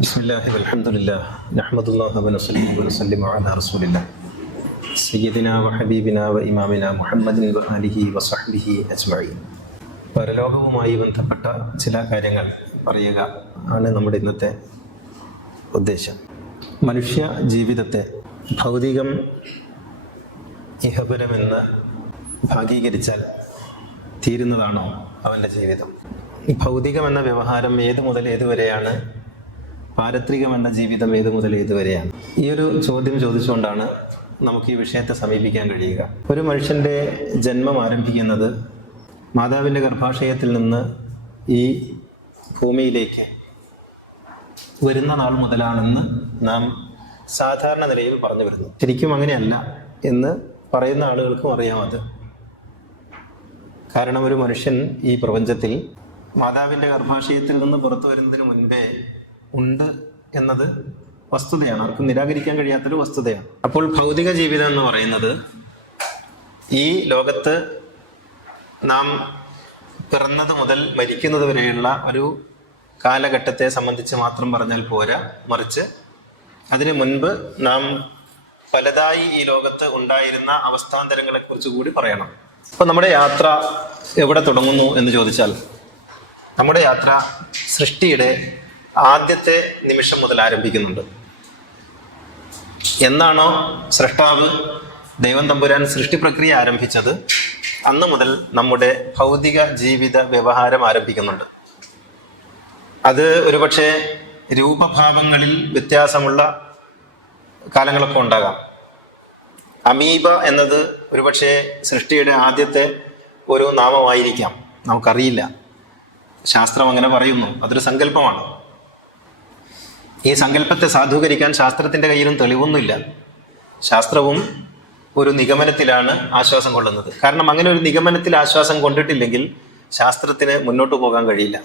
ബിസ്മില്ലാഹി വൽഹംദുലില്ലാഹ് നഹ്മദുല്ലാഹി വനസ്സല്ലി വനസല്ലിമു അലാ റസൂലില്ലാഹ് സയ്യിദിനാ വഹബീബിനാ വഇമാമിനാ മുഹമ്മദിൻ വആലിഹി വസഹ്ബിഹി അജ്മഈൻ. പരലോകവുമായി ബന്ധപ്പെട്ട ചില കാര്യങ്ങൾ പറയുക ആണ് നമ്മുടെ ഇന്നത്തെ ഉദ്ദേശം. മനുഷ്യ ജീവിതത്തെ ഭൗതികം ഇഹപരമെന്ന് ഭാഗീകരിച്ചാൽ തീരുന്നതാണോ അവൻ്റെ ജീവിതം? ഭൗതികം എന്ന വ്യവഹാരം ഏതു മുതൽ ഏതുവരെയാണ്? പാരത്രികം എന്ന ജീവിതം ഏതു മുതൽ ഏതുവരെയാണ്? ഈ ഒരു ചോദ്യം ചോദിച്ചുകൊണ്ടാണ് നമുക്ക് ഈ വിഷയത്തെ സമീപിക്കാൻ കഴിയുക. ഒരു മനുഷ്യൻ്റെ ജന്മം ആരംഭിക്കുന്നത് മാതാവിൻ്റെ ഗർഭാശയത്തിൽ നിന്ന് ഈ ഭൂമിയിലേക്ക് വരുന്ന നാൾ മുതലാണെന്ന് നാം സാധാരണ നിലയിൽ പറഞ്ഞു വരുന്നു. ശരിക്കും അങ്ങനെയല്ല എന്ന് പറയുന്ന ആളുകൾക്കും അറിയാം അത്. കാരണം ഒരു മനുഷ്യൻ ഈ പ്രപഞ്ചത്തിൽ മാതാവിൻ്റെ ഗർഭാശയത്തിൽ നിന്ന് പുറത്തു വരുന്നതിന് മുൻപേ ഉണ്ട് എന്നത് വസ്തുതയാണ്, ആർക്കും നിരാകരിക്കാൻ കഴിയാത്തൊരു വസ്തുതയാണ്. അപ്പോൾ ഭൗതിക ജീവിതം എന്ന് പറയുന്നത് ഈ ലോകത്ത് നാം പിറന്നത് മുതൽ മരിക്കുന്നത് വരെയുള്ള ഒരു കാലഘട്ടത്തെ സംബന്ധിച്ച് മാത്രം പറഞ്ഞാൽ പോരാ, മറിച്ച് അതിനു മുൻപ് നാം പലതായി ഈ ലോകത്ത് ഉണ്ടായിരുന്ന അവസ്ഥാന്തരങ്ങളെ കുറിച്ച് കൂടി പറയണം. അപ്പോൾ നമ്മുടെ യാത്ര എവിടെ തുടങ്ങുന്നു എന്ന് ചോദിച്ചാൽ, നമ്മുടെ യാത്ര സൃഷ്ടിയുടെ ആദ്യത്തെ നിമിഷം മുതൽ ആരംഭിക്കുന്നുണ്ട്. എന്നാണോ സൃഷ്ടാവ് ദൈവം തമ്പുരാൻ സൃഷ്ടി പ്രക്രിയ ആരംഭിച്ചത്, അന്ന് മുതൽ നമ്മുടെ ഭൗതിക ജീവിത വ്യവഹാരം ആരംഭിക്കുന്നുണ്ട്. അത് ഒരുപക്ഷെ രൂപഭാവങ്ങളിൽ വ്യത്യാസമുള്ള കാലങ്ങളൊക്കെ ഉണ്ടാകാം. അമീബ എന്നത് ഒരുപക്ഷെ സൃഷ്ടിയുടെ ആദ്യത്തെ ഒരു നാമമായിരിക്കാം, നമുക്കറിയില്ല. ശാസ്ത്രം അങ്ങനെ പറയുന്നു, അതൊരു സങ്കല്പമാണ്. ഈ സങ്കല്പത്തെ സാധൂകരിക്കാൻ ശാസ്ത്രത്തിൻ്റെ കയ്യിലും തെളിവൊന്നുമില്ല. ശാസ്ത്രവും ഒരു നിഗമനത്തിലാണ് ആശ്വാസം കൊള്ളുന്നത്. കാരണം അങ്ങനെ ഒരു നിഗമനത്തിൽ ആശ്വാസം കൊണ്ടിട്ടില്ലെങ്കിൽ ശാസ്ത്രത്തിന് മുന്നോട്ട് പോകാൻ കഴിയില്ല.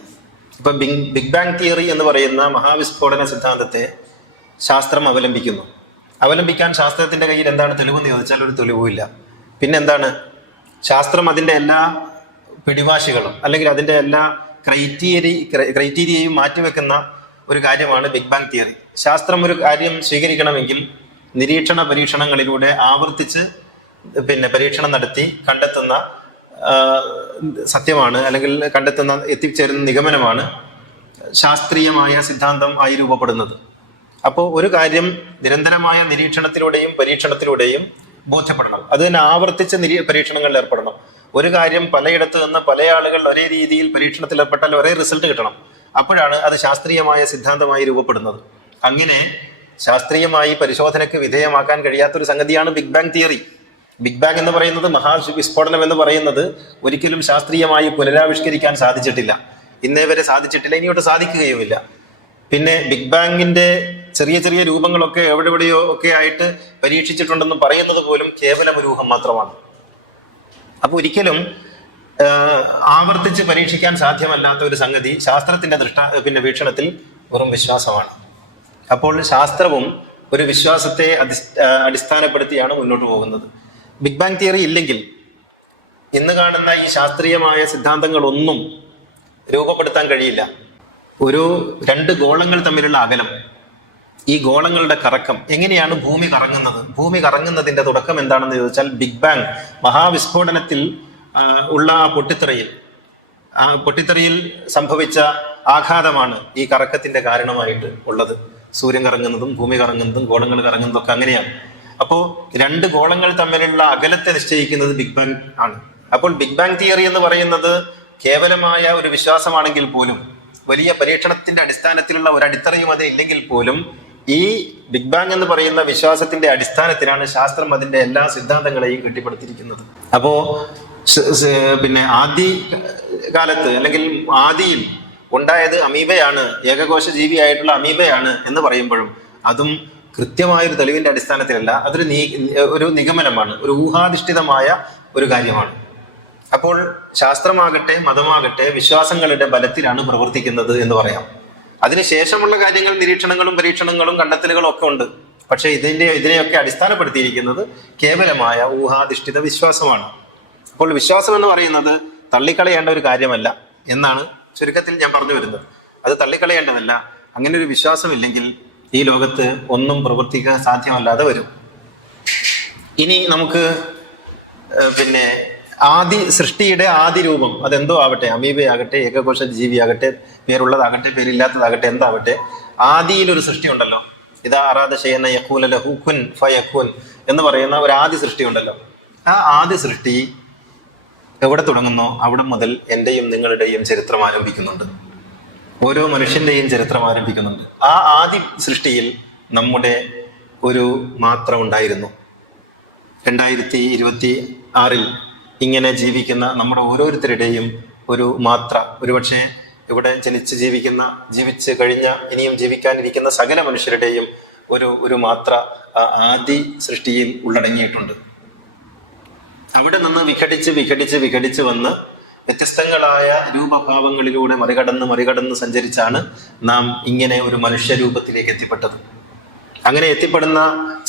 ഇപ്പം ബിഗ് ബാങ് തിയറി എന്ന് പറയുന്ന മഹാവിസ്ഫോടന സിദ്ധാന്തത്തെ ശാസ്ത്രം അവലംബിക്കാൻ ശാസ്ത്രത്തിൻ്റെ കയ്യിൽ എന്താണ് തെളിവെന്ന് ചോദിച്ചാൽ ഒരു തെളിവുമില്ല. പിന്നെന്താണ്? ശാസ്ത്രം അതിൻ്റെ എല്ലാ പിടിവാശികളും അല്ലെങ്കിൽ അതിൻ്റെ എല്ലാ ക്രൈറ്റീരിയയും മാറ്റിവെക്കുന്ന ഒരു കാര്യമാണ് ബിഗ് ബാങ് തിയറി. ശാസ്ത്രം ഒരു കാര്യം സ്വീകരിക്കണമെങ്കിൽ നിരീക്ഷണ പരീക്ഷണങ്ങളിലൂടെ ആവർത്തിച്ച് പരീക്ഷണം നടത്തി കണ്ടെത്തുന്ന സത്യമാണ്, അല്ലെങ്കിൽ എത്തിച്ചേരുന്ന നിഗമനമാണ് ശാസ്ത്രീയമായ സിദ്ധാന്തം ആയി രൂപപ്പെടുന്നത്. അപ്പോൾ ഒരു കാര്യം നിരന്തരമായ നിരീക്ഷണത്തിലൂടെയും പരീക്ഷണത്തിലൂടെയും ബോധ്യപ്പെടണം. അത് തന്നെ ആവർത്തിച്ച് പരീക്ഷണങ്ങളിൽ ഏർപ്പെടണം. ഒരു കാര്യം പലയിടത്ത് നിന്ന് പല ആളുകൾ ഒരേ രീതിയിൽ പരീക്ഷണത്തിൽ ഏർപ്പെട്ടാൽ ഒരേ റിസൾട്ട് കിട്ടണം. അപ്പോഴാണ് അത് ശാസ്ത്രീയമായ സിദ്ധാന്തമായി രൂപപ്പെടുന്നത്. അങ്ങനെ ശാസ്ത്രീയമായി പരിശോധനയ്ക്ക് വിധേയമാക്കാൻ കഴിയാത്തൊരു സംഗതിയാണ് big bang theory. Big bang എന്ന് പറയുന്നത്, മഹാവിസ്ഫോടനം എന്ന് പറയുന്നത് ഒരിക്കലും ശാസ്ത്രീയമായി പുനരാവിഷ്കരിക്കാൻ സാധിച്ചിട്ടില്ല. ഇന്നേ വരെ സാധിച്ചിട്ടില്ല, ഇനിയോട്ട് സാധിക്കുകയുമില്ല. പിന്നെ ബിഗ് ബാങ്ങിന്റെ ചെറിയ ചെറിയ രൂപങ്ങളൊക്കെ എവിടെയോ ഒക്കെ ആയിട്ട് പരീക്ഷിച്ചിട്ടുണ്ടെന്ന് പറയുന്നത് പോലും കേവലം ഒരു ഊഹം മാത്രമാണ്. അപ്പൊ ഒരിക്കലും ആവർത്തിച്ച് പരീക്ഷിക്കാൻ സാധ്യമല്ലാത്ത ഒരു സംഗതി ശാസ്ത്രത്തിന്റെ വീക്ഷണത്തിൽ വെറും വിശ്വാസമാണ്. അപ്പോൾ ശാസ്ത്രവും ഒരു വിശ്വാസത്തെ അടിസ്ഥാനപ്പെടുത്തിയാണ് മുന്നോട്ട് പോകുന്നത്. ബിഗ് ബാങ് തിയറി ഇല്ലെങ്കിൽ ഇന്ന് കാണുന്ന ഈ ശാസ്ത്രീയമായ സിദ്ധാന്തങ്ങളൊന്നും രൂപപ്പെടുത്താൻ കഴിയില്ല. രണ്ട് ഗോളങ്ങൾ തമ്മിലുള്ള അകലം, ഈ ഗോളങ്ങളുടെ കറക്കം, എങ്ങനെയാണ് ഭൂമി കറങ്ങുന്നത്, ഭൂമി കറങ്ങുന്നതിന്റെ തുടക്കം എന്താണെന്ന് ചോദിച്ചാൽ ബിഗ് ബാങ് മഹാവിസ്ഫോടനത്തിൽ ഉള്ള ആ പൊട്ടിത്തെറിയിൽ സംഭവിച്ച ആഘാതമാണ് ഈ കറക്കത്തിന്റെ കാരണമായിട്ട് ഉള്ളത്. സൂര്യൻ കറങ്ങുന്നതും ഭൂമി കറങ്ങുന്നതും ഗോളങ്ങൾ കറങ്ങുന്നതും ഒക്കെ അങ്ങനെയാണ്. അപ്പോൾ രണ്ട് ഗോളങ്ങൾ തമ്മിലുള്ള അകലത്തെ നിശ്ചയിക്കുന്നത് ബിഗ് ബാങ് ആണ്. അപ്പോൾ ബിഗ് ബാങ് തിയറി എന്ന് പറയുന്നത് കേവലമായ ഒരു വിശ്വാസമാണെങ്കിൽ പോലും, വലിയ പരീക്ഷണത്തിന്റെ അടിസ്ഥാനത്തിലുള്ള ഒരു അടിത്തറയും അത് ഇല്ലെങ്കിൽ പോലും, ഈ ബിഗ് ബാങ് എന്ന് പറയുന്ന വിശ്വാസത്തിന്റെ അടിസ്ഥാനത്തിലാണ് ശാസ്ത്രം അതിന്റെ എല്ലാ സിദ്ധാന്തങ്ങളെയും കെട്ടിപ്പടുത്തിരിക്കുന്നത്. അപ്പോ ആദ്യ കാലത്ത് അല്ലെങ്കിൽ ആദിയിൽ ഉണ്ടായത് അമീബയാണ്, ഏകകോശ ജീവിയായിട്ടുള്ള അമീബയാണ് എന്ന് പറയുമ്പോഴും അതും കൃത്യമായൊരു തെളിവിന്റെ അടിസ്ഥാനത്തിലല്ല, ഒരു നിഗമനമാണ്, ഒരു ഊഹാധിഷ്ഠിതമായ ഒരു കാര്യമാണ്. അപ്പോൾ ശാസ്ത്രമാകട്ടെ മതമാകട്ടെ വിശ്വാസങ്ങളുടെ ബലത്തിലാണ് പ്രവർത്തിക്കുന്നത് എന്ന് പറയാം. അതിനുശേഷമുള്ള കാര്യങ്ങൾ നിരീക്ഷണങ്ങളും പരീക്ഷണങ്ങളും കണ്ടെത്തലുകളും ഒക്കെ ഉണ്ട്. പക്ഷെ ഇതിനെയൊക്കെ അടിസ്ഥാനപ്പെടുത്തിയിരിക്കുന്നത് കേവലമായ ഊഹാധിഷ്ഠിത വിശ്വാസമാണ്. അപ്പോൾ വിശ്വാസം എന്ന് പറയുന്നത് തള്ളിക്കളയേണ്ട ഒരു കാര്യമല്ല എന്നാണ് ചുരുക്കത്തിൽ ഞാൻ പറഞ്ഞു വരുന്നത്. അത് തള്ളിക്കളയേണ്ടതല്ല, അങ്ങനെ ഒരു വിശ്വാസമില്ലെങ്കിൽ ഈ ലോകത്ത് ഒന്നും പ്രവർത്തിക്കാൻ സാധ്യമല്ലാതെ വരും. ഇനി നമുക്ക് പിന്നെ ആദി സൃഷ്ടിയുടെ ആദി രൂപം അതെന്തോ ആവട്ടെ, അമീബയാകട്ടെ, ഏകകോശ ജീവിയാകട്ടെ, പേരുള്ളതാകട്ടെ, പേരില്ലാത്തതാകട്ടെ, എന്താവട്ടെ, ആദിയിലൊരു സൃഷ്ടി ഉണ്ടല്ലോ. ഇതാ അറാദ ഷൈഅൻ യഖൂല ലഹു കുൻ ഫയകുൻ എന്ന് പറയുന്ന ഒരു ആദി സൃഷ്ടി ഉണ്ടല്ലോ. ആ ആദി സൃഷ്ടി എവിടെ തുടങ്ങുന്നോ അവിടെ മുതൽ എന്റെയും നിങ്ങളുടെയും ചരിത്രം ആരംഭിക്കുന്നുണ്ട്. ഓരോ മനുഷ്യന്റെയും ചരിത്രം ആരംഭിക്കുന്നുണ്ട്. ആ ആദി സൃഷ്ടിയിൽ നമ്മുടെ ഒരു മാത്ര ഉണ്ടായിരുന്നു. 2026 ഇങ്ങനെ ജീവിക്കുന്ന നമ്മുടെ ഓരോരുത്തരുടെയും ഒരു മാത്ര, ഒരുപക്ഷെ ഇവിടെ ജീവിച്ച് കഴിഞ്ഞ ഇനിയും ജീവിക്കാനിരിക്കുന്ന സകല മനുഷ്യരുടെയും ഒരു മാത്ര ആദി സൃഷ്ടിയിൽ ഉള്ളടങ്ങിയിട്ടുണ്ട്. അവിടെ നിന്ന് വിഘടിച്ച് വന്ന് വ്യത്യസ്തങ്ങളായ രൂപഭാവങ്ങളിലൂടെ മറികടന്ന് സഞ്ചരിച്ചാണ് നാം ഇങ്ങനെ ഒരു മനുഷ്യരൂപത്തിലേക്ക് എത്തിപ്പെട്ടത്. അങ്ങനെ എത്തിപ്പെടുന്ന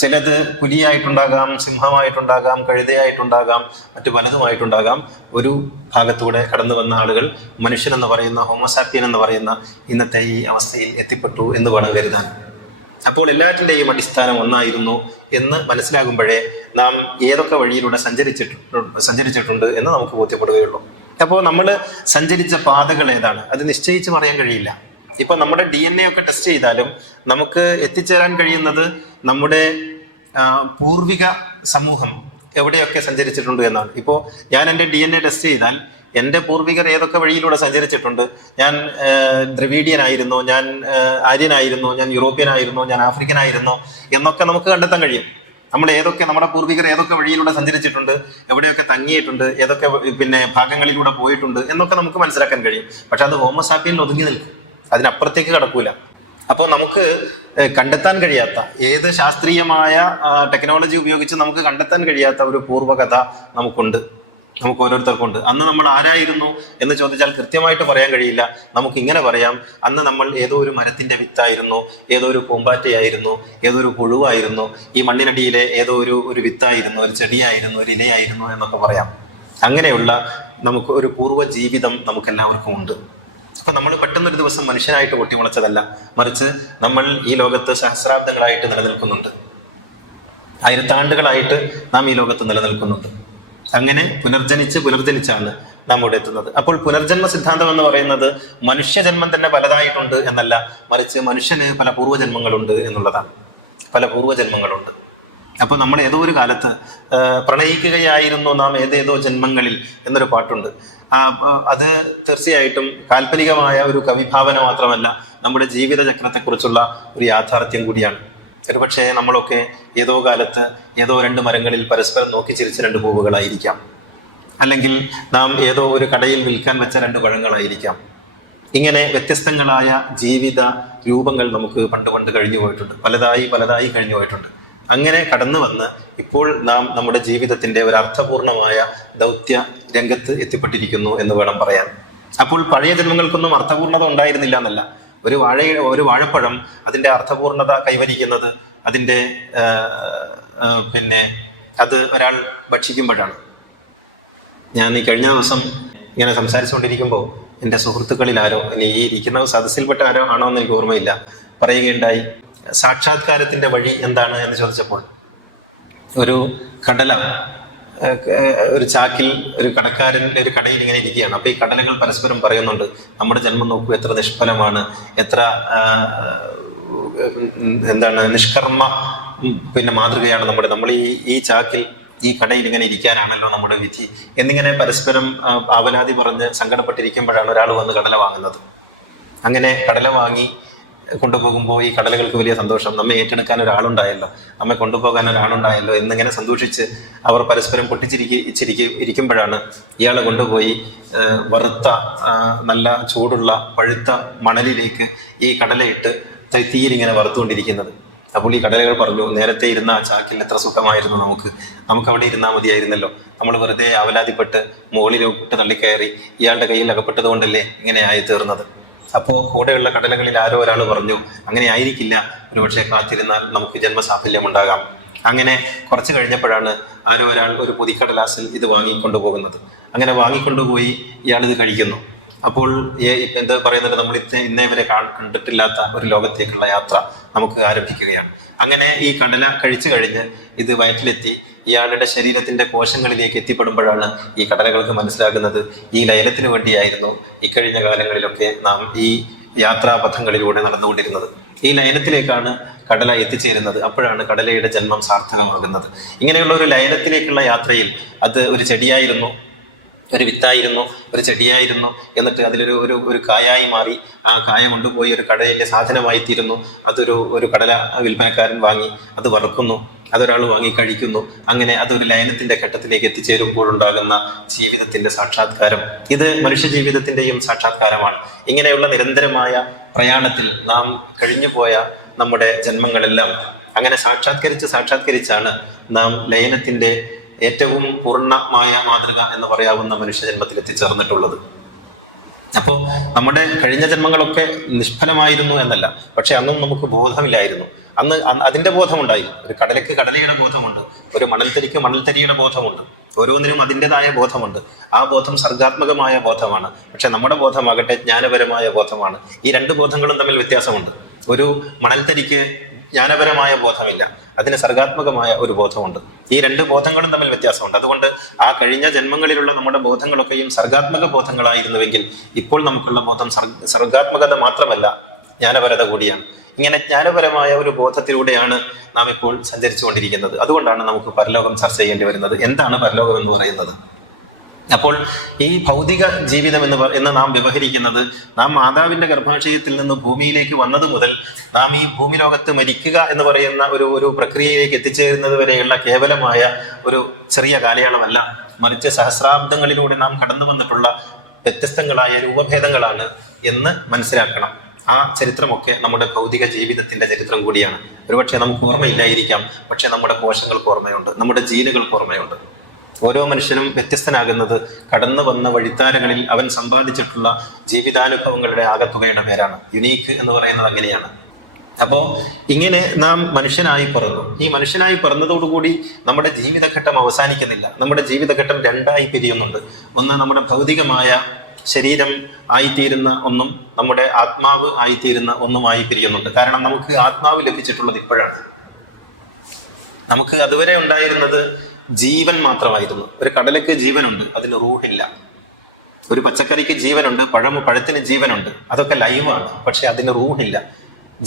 ചിലത് പുലിയായിട്ടുണ്ടാകാം, സിംഹമായിട്ടുണ്ടാകാം, കഴുതയായിട്ടുണ്ടാകാം, മറ്റു പലതുമായിട്ടുണ്ടാകാം. ഒരു ഭാഗത്തൂടെ കടന്നു വന്ന ആളുകൾ മനുഷ്യൻ എന്ന് പറയുന്ന ഹോമോസാപ്പിയൻ എന്ന് പറയുന്ന ഇന്നത്തെ ഈ അവസ്ഥയിൽ എത്തിപ്പെട്ടു എന്ന് വേണം കരുതാൻ. അപ്പോൾ എല്ലാറ്റിൻ്റെയും അടിസ്ഥാനം ഒന്നായിരുന്നു എന്ന് മനസ്സിലാകുമ്പോഴേ നാം ഏതൊക്കെ വഴിയിലൂടെ സഞ്ചരിച്ചിട്ടുണ്ട് എന്ന് നമുക്ക് ബോധ്യപ്പെടുകയുള്ളൂ. അപ്പോൾ നമ്മൾ സഞ്ചരിച്ച പാതകൾ ഏതാണ് അത് നിശ്ചയിച്ച് പറയാൻ കഴിയില്ല. ഇപ്പൊ നമ്മുടെ DNA ഒക്കെ ടെസ്റ്റ് ചെയ്താലും നമുക്ക് എത്തിച്ചേരാൻ കഴിയുന്നത് നമ്മുടെ പൂർവിക സമൂഹം എവിടെയൊക്കെ സഞ്ചരിച്ചിട്ടുണ്ട് എന്നാണ്. ഇപ്പോൾ ഞാൻ എൻ്റെ DNA ടെസ്റ്റ് ചെയ്താൽ എൻ്റെ പൂർവികർ ഏതൊക്കെ വഴിയിലൂടെ സഞ്ചരിച്ചിട്ടുണ്ട്, ഞാൻ ദ്രവീഡിയനായിരുന്നോ, ഞാൻ ആര്യനായിരുന്നോ, ഞാൻ യൂറോപ്യനായിരുന്നോ, ഞാൻ ആഫ്രിക്കനായിരുന്നോ എന്നൊക്കെ നമുക്ക് കണ്ടെത്താൻ കഴിയും. നമ്മുടെ പൂർവികർ ഏതൊക്കെ വഴിയിലൂടെ സഞ്ചരിച്ചിട്ടുണ്ട്, എവിടെയൊക്കെ തങ്ങിയിട്ടുണ്ട്, ഏതൊക്കെ ഭാഗങ്ങളിലൂടെ പോയിട്ടുണ്ട് എന്നൊക്കെ നമുക്ക് മനസ്സിലാക്കാൻ കഴിയും. പക്ഷെ അത് ഹോമോസാപ്പിയനിൽ ഒതുങ്ങി നിൽക്കും, അതിനപ്പുറത്തേക്ക് കടക്കൂല. അപ്പോൾ നമുക്ക് കണ്ടെത്താൻ കഴിയാത്ത, ഏത് ശാസ്ത്രീയമായ ടെക്നോളജി ഉപയോഗിച്ച് നമുക്ക് കണ്ടെത്താൻ കഴിയാത്ത ഒരു പൂർവ്വകഥ നമുക്ക് ഓരോരുത്തർക്കുണ്ട്. അന്ന് നമ്മൾ ആരായിരുന്നു എന്ന് ചോദിച്ചാൽ കൃത്യമായിട്ട് പറയാൻ കഴിയില്ല. നമുക്ക് ഇങ്ങനെ പറയാം, അന്ന് നമ്മൾ ഏതോ ഒരു മരത്തിന്റെ വിത്തായിരുന്നു, ഏതോ ഒരു പൂമ്പാറ്റയായിരുന്നു, ഏതോ ഒരു പുഴുവായിരുന്നു, ഈ മണ്ണിനടിയിലെ ഏതോ ഒരു വിത്തായിരുന്നു, ഒരു ചെടിയായിരുന്നു, ഒരു ഇലയായിരുന്നു എന്നൊക്കെ പറയാം. അങ്ങനെയുള്ള നമുക്ക് ഒരു പൂർവ്വ ജീവിതം നമുക്കെല്ലാവർക്കും ഉണ്ട്. അപ്പൊ നമ്മൾ പെട്ടെന്നൊരു ദിവസം മനുഷ്യനായിട്ട് പൊട്ടിമുളച്ചതല്ല, മറിച്ച് നമ്മൾ ഈ ലോകത്ത് സഹസ്രാബ്ദങ്ങളായിട്ട് നിലനിൽക്കുന്നുണ്ട്, ആയിരത്താണ്ടുകളായിട്ട് നാം ഈ ലോകത്ത് നിലനിൽക്കുന്നുണ്ട്. അങ്ങനെ പുനർജനിച്ചാണ് നാം ഇവിടെ എത്തുന്നത്. അപ്പോൾ പുനർജന്മ സിദ്ധാന്തം എന്ന് പറയുന്നത് മനുഷ്യജന്മം തന്നെ പലതായിട്ടുണ്ട് എന്നല്ല, മറിച്ച് മനുഷ്യന് പല പൂർവ്വജന്മങ്ങളുണ്ട് എന്നുള്ളതാണ്. പല പൂർവ്വജന്മങ്ങളുണ്ട്. അപ്പൊ നമ്മൾ ഏതോ ഒരു കാലത്ത് പ്രണയിക്കുകയായിരുന്നു നാം ഏതേതോ ജന്മങ്ങളിൽ എന്നൊരു പാട്ടുണ്ട്. അത് തീർച്ചയായിട്ടും കാൽപ്പനികമായ ഒരു കവിഭാവന മാത്രമല്ല, നമ്മുടെ ജീവിത ചക്രത്തെക്കുറിച്ചുള്ള ഒരു യാഥാർത്ഥ്യം കൂടിയാണ്. ഒരുപക്ഷെ നമ്മളൊക്കെ ഏതോ കാലത്ത് ഏതോ 2 മരങ്ങളിൽ പരസ്പരം നോക്കി ചിരിച്ച 2 പൂവുകളായിരിക്കാം, അല്ലെങ്കിൽ നാം ഏതോ ഒരു കടയിൽ വിൽക്കാൻ വെച്ച 2 പഴങ്ങളായിരിക്കാം. ഇങ്ങനെ വ്യത്യസ്തങ്ങളായ ജീവിത രൂപങ്ങൾ നമുക്ക് പണ്ട് കഴിഞ്ഞു പോയിട്ടുണ്ട്, പലതായി കഴിഞ്ഞു പോയിട്ടുണ്ട്. അങ്ങനെ കടന്നു വന്ന് ഇപ്പോൾ നാം നമ്മുടെ ജീവിതത്തിന്റെ ഒരു അർത്ഥപൂർണമായ ദൗത്യ രംഗത്ത് എത്തിപ്പെട്ടിരിക്കുന്നു എന്ന് വേണം പറയാൻ. അപ്പോൾ പഴയ ജന്മങ്ങൾക്കൊന്നും അർത്ഥപൂർണത ഉണ്ടായിരുന്നില്ല എന്നല്ല. ഒരു വാഴപ്പഴം അതിന്റെ അർത്ഥപൂർണത കൈവരിക്കുന്നത് അതിന്റെ അത് ഒരാൾ ഭക്ഷിക്കുമ്പോഴാണ്. ഞാൻ ഈ കഴിഞ്ഞ ദിവസം ഇങ്ങനെ സംസാരിച്ചുകൊണ്ടിരിക്കുമ്പോൾ എൻ്റെ സുഹൃത്തുക്കളിൽ ആരോ, ഇനി ഈ ഇരിക്കുന്ന സദസ്സിൽപ്പെട്ട ആരോ ആണോ എന്ന് എനിക്ക് ഓർമ്മയില്ല, പറയുകയുണ്ടായി, സാക്ഷാത്കാരത്തിന്റെ വഴി എന്താണ് എന്ന് ചോദിച്ചപ്പോൾ ഒരു കടല ഒരു ചാക്കിൽ ഒരു കടയിൽ ഇങ്ങനെ ഇരിക്കുകയാണ്. അപ്പൊ ഈ കടലകൾ പരസ്പരം പറയുന്നുണ്ട്, നമ്മുടെ ജന്മം നോക്കൂ, എത്ര നിഷ്ഫലമാണ്, എത്ര നിഷ്കർമ്മ മാതൃകയാണ് നമ്മൾ ഈ ചാക്കിൽ ഈ കടയിൽ ഇങ്ങനെ ഇരിക്കാനാണല്ലോ നമ്മുടെ വിധി എന്നിങ്ങനെ പരസ്പരം ആവലാതി പറഞ്ഞ് സങ്കടപ്പെട്ടിരിക്കുമ്പോഴാണ് ഒരാൾ വന്ന് കടല വാങ്ങുന്നത്. അങ്ങനെ കടല വാങ്ങി കൊണ്ടുപോകുമ്പോൾ ഈ കടലകൾക്ക് വലിയ സന്തോഷം, നമ്മെ ഏറ്റെടുക്കാൻ ഒരാളുണ്ടായല്ലോ, നമ്മെ കൊണ്ടുപോകാൻ ഒരാളുണ്ടായല്ലോ എന്നിങ്ങനെ സന്തോഷിച്ച് അവർ പരസ്പരം ഇരിക്കുമ്പോഴാണ് ഇയാളെ കൊണ്ടുപോയി വറുത്ത നല്ല ചൂടുള്ള പഴുത്ത മണലിലേക്ക് ഈ കടലയിട്ട് തീയിൽ ഇങ്ങനെ വറുത്തുകൊണ്ടിരിക്കുന്നത്. അപ്പോൾ ഈ കടലകൾ പറഞ്ഞു, നേരത്തെ ഇരുന്ന ആ ചാക്കിൽ എത്ര സുഖമായിരുന്നു, നമുക്ക് അവിടെ ഇരുന്നാൽ മതിയായിരുന്നല്ലോ, നമ്മൾ വെറുതെ അവലാതിപ്പെട്ട് മുകളിലോട്ട് തള്ളിക്കയറി ഇയാളുടെ കയ്യിൽ അകപ്പെട്ടത് കൊണ്ടല്ലേ ഇങ്ങനെയായി തീർന്നത്. അപ്പോൾ കൂടെയുള്ള കടലകളിൽ ആരോ ഒരാൾ പറഞ്ഞു, അങ്ങനെ ആയിരിക്കില്ല, ഒരുപക്ഷെ കാത്തിരുന്നാൽ നമുക്ക് ജന്മസാഫല്യം ഉണ്ടാകാം. അങ്ങനെ കുറച്ച് കഴിഞ്ഞപ്പോഴാണ് ആരോ ഒരാൾ ഒരു പൊതിക്കടലാസിൽ ഇത് വാങ്ങിക്കൊണ്ടുപോകുന്നത്. അങ്ങനെ വാങ്ങിക്കൊണ്ടുപോയി ഇയാൾ ഇത് കഴിക്കുന്നു. അപ്പോൾ എന്താ പറയുന്നത്, നമ്മൾ ഇന്നേ വരെ കണ്ടിട്ടില്ലാത്ത ഒരു ലോകത്തേക്കുള്ള യാത്ര നമുക്ക് ആരംഭിക്കുകയാണ്. അങ്ങനെ ഈ കടല കഴിച്ചു കഴിഞ്ഞ് ഇത് വയറ്റിലെത്തി ഇയാളുടെ ശരീരത്തിന്റെ കോശങ്ങളിലേക്ക് എത്തിപ്പെടുമ്പോഴാണ് ഈ കടലകൾക്ക് മനസ്സിലാകുന്നത് ഈ ലയനത്തിന് വേണ്ടിയായിരുന്നു ഇക്കഴിഞ്ഞ കാലങ്ങളിലൊക്കെ നാം ഈ യാത്രാപഥങ്ങളിലൂടെ നടന്നുകൊണ്ടിരുന്നത്. ഈ ലയനത്തിലേക്കാണ് കടല എത്തിച്ചേരുന്നത്. അപ്പോഴാണ് കടലയുടെ ജന്മം സാർത്ഥകമാകുന്നത്. ഇങ്ങനെയുള്ള ഒരു ലയനത്തിലേക്കുള്ള യാത്രയിൽ അത് ഒരു ചെടിയായിരുന്നു, ഒരു വിത്തായിരുന്നു, ഒരു ചെടിയായിരുന്നു, എന്നിട്ട് അതിലൊരു ഒരു ഒരു കായായി മാറി. ആ കായ കൊണ്ടുപോയി ഒരു കടലിന്റെ സാധനമായി തീരുന്നു. ഒരു കടല വിൽപ്പനക്കാരൻ വാങ്ങി അത് വറുക്കുന്നു, അതൊരാൾ വാങ്ങി കഴിക്കുന്നു. അങ്ങനെ അതൊരു ലയനത്തിന്റെ ഘട്ടത്തിലേക്ക് എത്തിച്ചേരുമ്പോഴുണ്ടാകുന്ന ജീവിതത്തിന്റെ സാക്ഷാത്കാരം, ഇത് മനുഷ്യ ജീവിതത്തിന്റെയും സാക്ഷാത്കാരമാണ്. ഇങ്ങനെയുള്ള നിരന്തരമായ പ്രയാണത്തിൽ നാം കഴിഞ്ഞുപോയ നമ്മുടെ ജന്മങ്ങളെല്ലാം അങ്ങനെ സാക്ഷാത്കരിച്ചാണ് നാം ലയനത്തിന്റെ ഏറ്റവും പൂർണ്ണമായ മാതൃക എന്ന് പറയാവുന്ന മനുഷ്യജന്മത്തിൽ എത്തിച്ചേർന്നിട്ടുള്ളത്. അപ്പോൾ നമ്മുടെ കഴിഞ്ഞ ജന്മങ്ങളൊക്കെ നിഷ്ഫലമായിരുന്നു എന്നല്ല, പക്ഷെ അന്നും നമുക്ക് ബോധമില്ലായിരുന്നു. അന്ന് അതിന്റെ ബോധമുണ്ടായിരുന്നു. ഒരു കടലയ്ക്ക് കടലയുടെ ബോധമുണ്ട്, ഒരു മണൽത്തരിക്ക് മണൽത്തരിയുടെ ബോധമുണ്ട്. ഓരോന്നിനും അതിൻ്റെതായ ബോധമുണ്ട്. ആ ബോധം സർഗാത്മകമായ ബോധമാണ്. പക്ഷെ നമ്മുടെ ബോധമാകട്ടെ ജ്ഞാനപരമായ ബോധമാണ്. ഈ രണ്ട് ബോധങ്ങളും തമ്മിൽ വ്യത്യാസമുണ്ട്. ഒരു മണൽത്തരിക്ക് ജ്ഞാനപരമായ ബോധമില്ല, അതിന് സർഗാത്മകമായ ഒരു ബോധമുണ്ട്. ഈ രണ്ട് ബോധങ്ങളും തമ്മിൽ വ്യത്യാസമുണ്ട്. അതുകൊണ്ട് ആ കഴിഞ്ഞ ജന്മങ്ങളിലുള്ള നമ്മുടെ ബോധങ്ങളൊക്കെയും സർഗാത്മക ബോധങ്ങളായിരുന്നുവെങ്കിൽ ഇപ്പോൾ നമുക്കുള്ള ബോധം സർഗാത്മകത മാത്രമല്ല, ജ്ഞാനപരത കൂടിയാണ്. ഇങ്ങനെ ജ്ഞാനപരമായ ഒരു ബോധത്തിലൂടെയാണ് നാം ഇപ്പോൾ സഞ്ചരിച്ചുകൊണ്ടിരിക്കുന്നത്. അതുകൊണ്ടാണ് നമുക്ക് പരലോകം ചർച്ച ചെയ്യേണ്ടി വരുന്നത്. എന്താണ് പരലോകം എന്ന് പറയുന്നത്? അപ്പോൾ ഈ ഭൗതിക ജീവിതം എന്ന് നാം വ്യവഹരിക്കുന്നത്, നാം മാതാവിന്റെ ഗർഭാശയത്തിൽ നിന്ന് ഭൂമിയിലേക്ക് വന്നത് മുതൽ നാം ഈ ഭൂമി ലോകത്ത് മരിക്കുക എന്ന് പറയുന്ന ഒരു പ്രക്രിയയിലേക്ക് എത്തിച്ചേരുന്നത് വരെയുള്ള കേവലമായ ഒരു ചെറിയ കാലയളവല്ല, മറിച്ച് സഹസ്രാബ്ദങ്ങളിലൂടെ നാം കടന്നു വന്നിട്ടുള്ള വ്യത്യസ്തങ്ങളായ രൂപഭേദങ്ങളാണ് എന്ന് മനസ്സിലാക്കണം. ആ ചരിത്രമൊക്കെ നമ്മുടെ ഭൗതിക ജീവിതത്തിന്റെ ചരിത്രം കൂടിയാണ്. ഒരുപക്ഷെ നമുക്ക് ഓർമ്മയില്ലായിരിക്കാം, പക്ഷെ നമ്മുടെ കോശങ്ങൾക്ക് ഓർമ്മയുണ്ട്, നമ്മുടെ ജീനുകൾക്ക് ഓർമ്മയുണ്ട്. ഓരോ മനുഷ്യനും വ്യത്യസ്തനാകുന്നത് കടന്നു വന്ന വഴിത്താരകളിൽ അവൻ സമ്പാദിച്ചിട്ടുള്ള ജീവിതാനുഭവങ്ങളുടെ ആകത്തുകയുടെ പേരാണ്. യുണീക്ക് എന്ന് പറയുന്നത് അങ്ങനെയാണ്. അപ്പോൾ ഇങ്ങനെ നാം മനുഷ്യനായി പിറന്നു. ഈ മനുഷ്യനായി പിറന്നതോടുകൂടി നമ്മുടെ ജീവിതഘട്ടം അവസാനിക്കുന്നില്ല. നമ്മുടെ ജീവിതഘട്ടം രണ്ടായി പിരിയുന്നുണ്ട്. ഒന്ന് നമ്മുടെ ഭൗതികമായ ശരീരം ആയിത്തീരുന്ന ഒന്നും നമ്മുടെ ആത്മാവ് ആയിത്തീരുന്ന ഒന്നുമായി പിരിയുന്നുണ്ട്. കാരണം നമുക്ക് ആത്മാവ് ലഭിച്ചിട്ടുള്ളത് ഇപ്പോഴാണ്. നമുക്ക് അതുവരെ ഉണ്ടായിരുന്നത് ജീവൻ മാത്രമായിരുന്നു. ഒരു കടലയ്ക്ക് ജീവനുണ്ട്, അതിന് റൂഹില്ല. ഒരു പച്ചക്കറിക്ക് ജീവനുണ്ട്, പഴത്തിന് ജീവനുണ്ട്, അതൊക്കെ ലൈവാണ്. പക്ഷെ അതിന് റൂഹില്ല,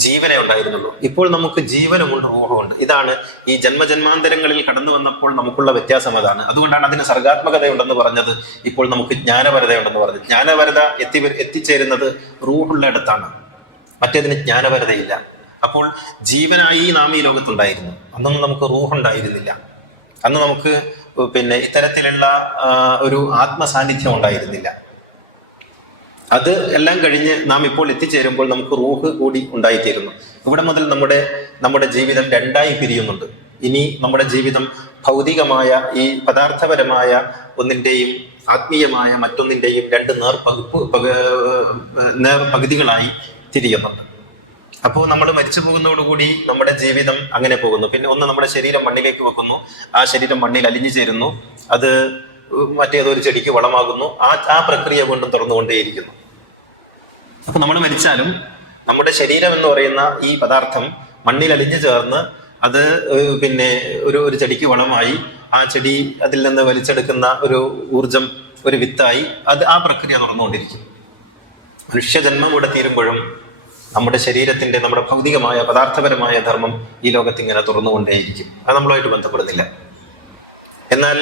ജീവനെ ഉണ്ടായിരുന്നുള്ളൂ. ഇപ്പോൾ നമുക്ക് ജീവനുമുണ്ട്, റൂഹുമുണ്ട്. ഇതാണ് ഈ ജന്മജന്മാന്തരങ്ങളിൽ കടന്നു വന്നപ്പോൾ നമുക്കുള്ള വ്യത്യാസം. അതാണ്. അതുകൊണ്ടാണ് അതിന് സർഗാത്മകതയുണ്ടെന്ന് പറഞ്ഞത്. ഇപ്പോൾ നമുക്ക് ജ്ഞാനപരതയുണ്ടെന്ന് പറഞ്ഞത്. ജ്ഞാനപരത എത്തിച്ചേരുന്നത് റൂഹുള്ള ഇടത്താണ്, മറ്റേതിന് ജ്ഞാനപരതയില്ല. അപ്പോൾ ജീവനായി നാം ഈ ലോകത്തുണ്ടായിരുന്നു. അന്നൊന്നും നമുക്ക് റൂഹുണ്ടായിരുന്നില്ല. അന്ന് നമുക്ക് ഇത്തരത്തിലുള്ള ഒരു ആത്മസാന്നിധ്യം ഉണ്ടായിരുന്നില്ല. അത് എല്ലാം കഴിഞ്ഞ് നാം ഇപ്പോൾ എത്തിച്ചേരുമ്പോൾ നമുക്ക് റൂഹ് കൂടി ഉണ്ടായിത്തീരുന്നു. ഇവിടെ മുതൽ നമ്മുടെ ജീവിതം രണ്ടായി പിരിയുന്നുണ്ട്. ഇനി നമ്മുടെ ജീവിതം ഭൗതികമായ ഈ പദാർത്ഥപരമായ ഒന്നിന്റെയും ആത്മീയമായ മറ്റൊന്നിന്റെയും രണ്ട് നേർപകുതികളായി തിരിയുന്നുണ്ട്. അപ്പോൾ നമ്മൾ മരിച്ചു പോകുന്നതോടുകൂടി നമ്മുടെ ജീവിതം അങ്ങനെ പോകുന്നു. പിന്നെ ഒന്ന്, നമ്മുടെ ശരീരം മണ്ണിലേക്ക് വെക്കുന്നു, ആ ശരീരം മണ്ണിൽ അലിഞ്ഞു ചേരുന്നു, അത് മറ്റേതൊരു ചെടിക്ക് വളമാകുന്നു. ആ പ്രക്രിയ വീണ്ടും തുറന്നുകൊണ്ടേയിരിക്കുന്നു. അപ്പൊ നമ്മൾ മരിച്ചാലും നമ്മുടെ ശരീരം എന്ന് പറയുന്ന ഈ പദാർത്ഥം മണ്ണിൽ അലിഞ്ഞു ചേർന്ന് അത് ഒരു ചെടിക്ക് വളമായി, ആ ചെടി അതിൽ നിന്ന് വലിച്ചെടുക്കുന്ന ഒരു ഊർജം, ഒരു വിത്തായി ആ പ്രക്രിയ തുറന്നുകൊണ്ടിരിക്കും. മനുഷ്യജന്മം ഇവിടെ തീരുമ്പോഴും നമ്മുടെ ശരീരത്തിന്റെ, നമ്മുടെ ഭൗതികമായ പദാർത്ഥപരമായ ധർമ്മം ഈ ലോകത്ത് ഇങ്ങനെ തുറന്നുകൊണ്ടേയിരിക്കും. അത് നമ്മളുമായിട്ട് ബന്ധപ്പെടുന്നില്ല. എന്നാൽ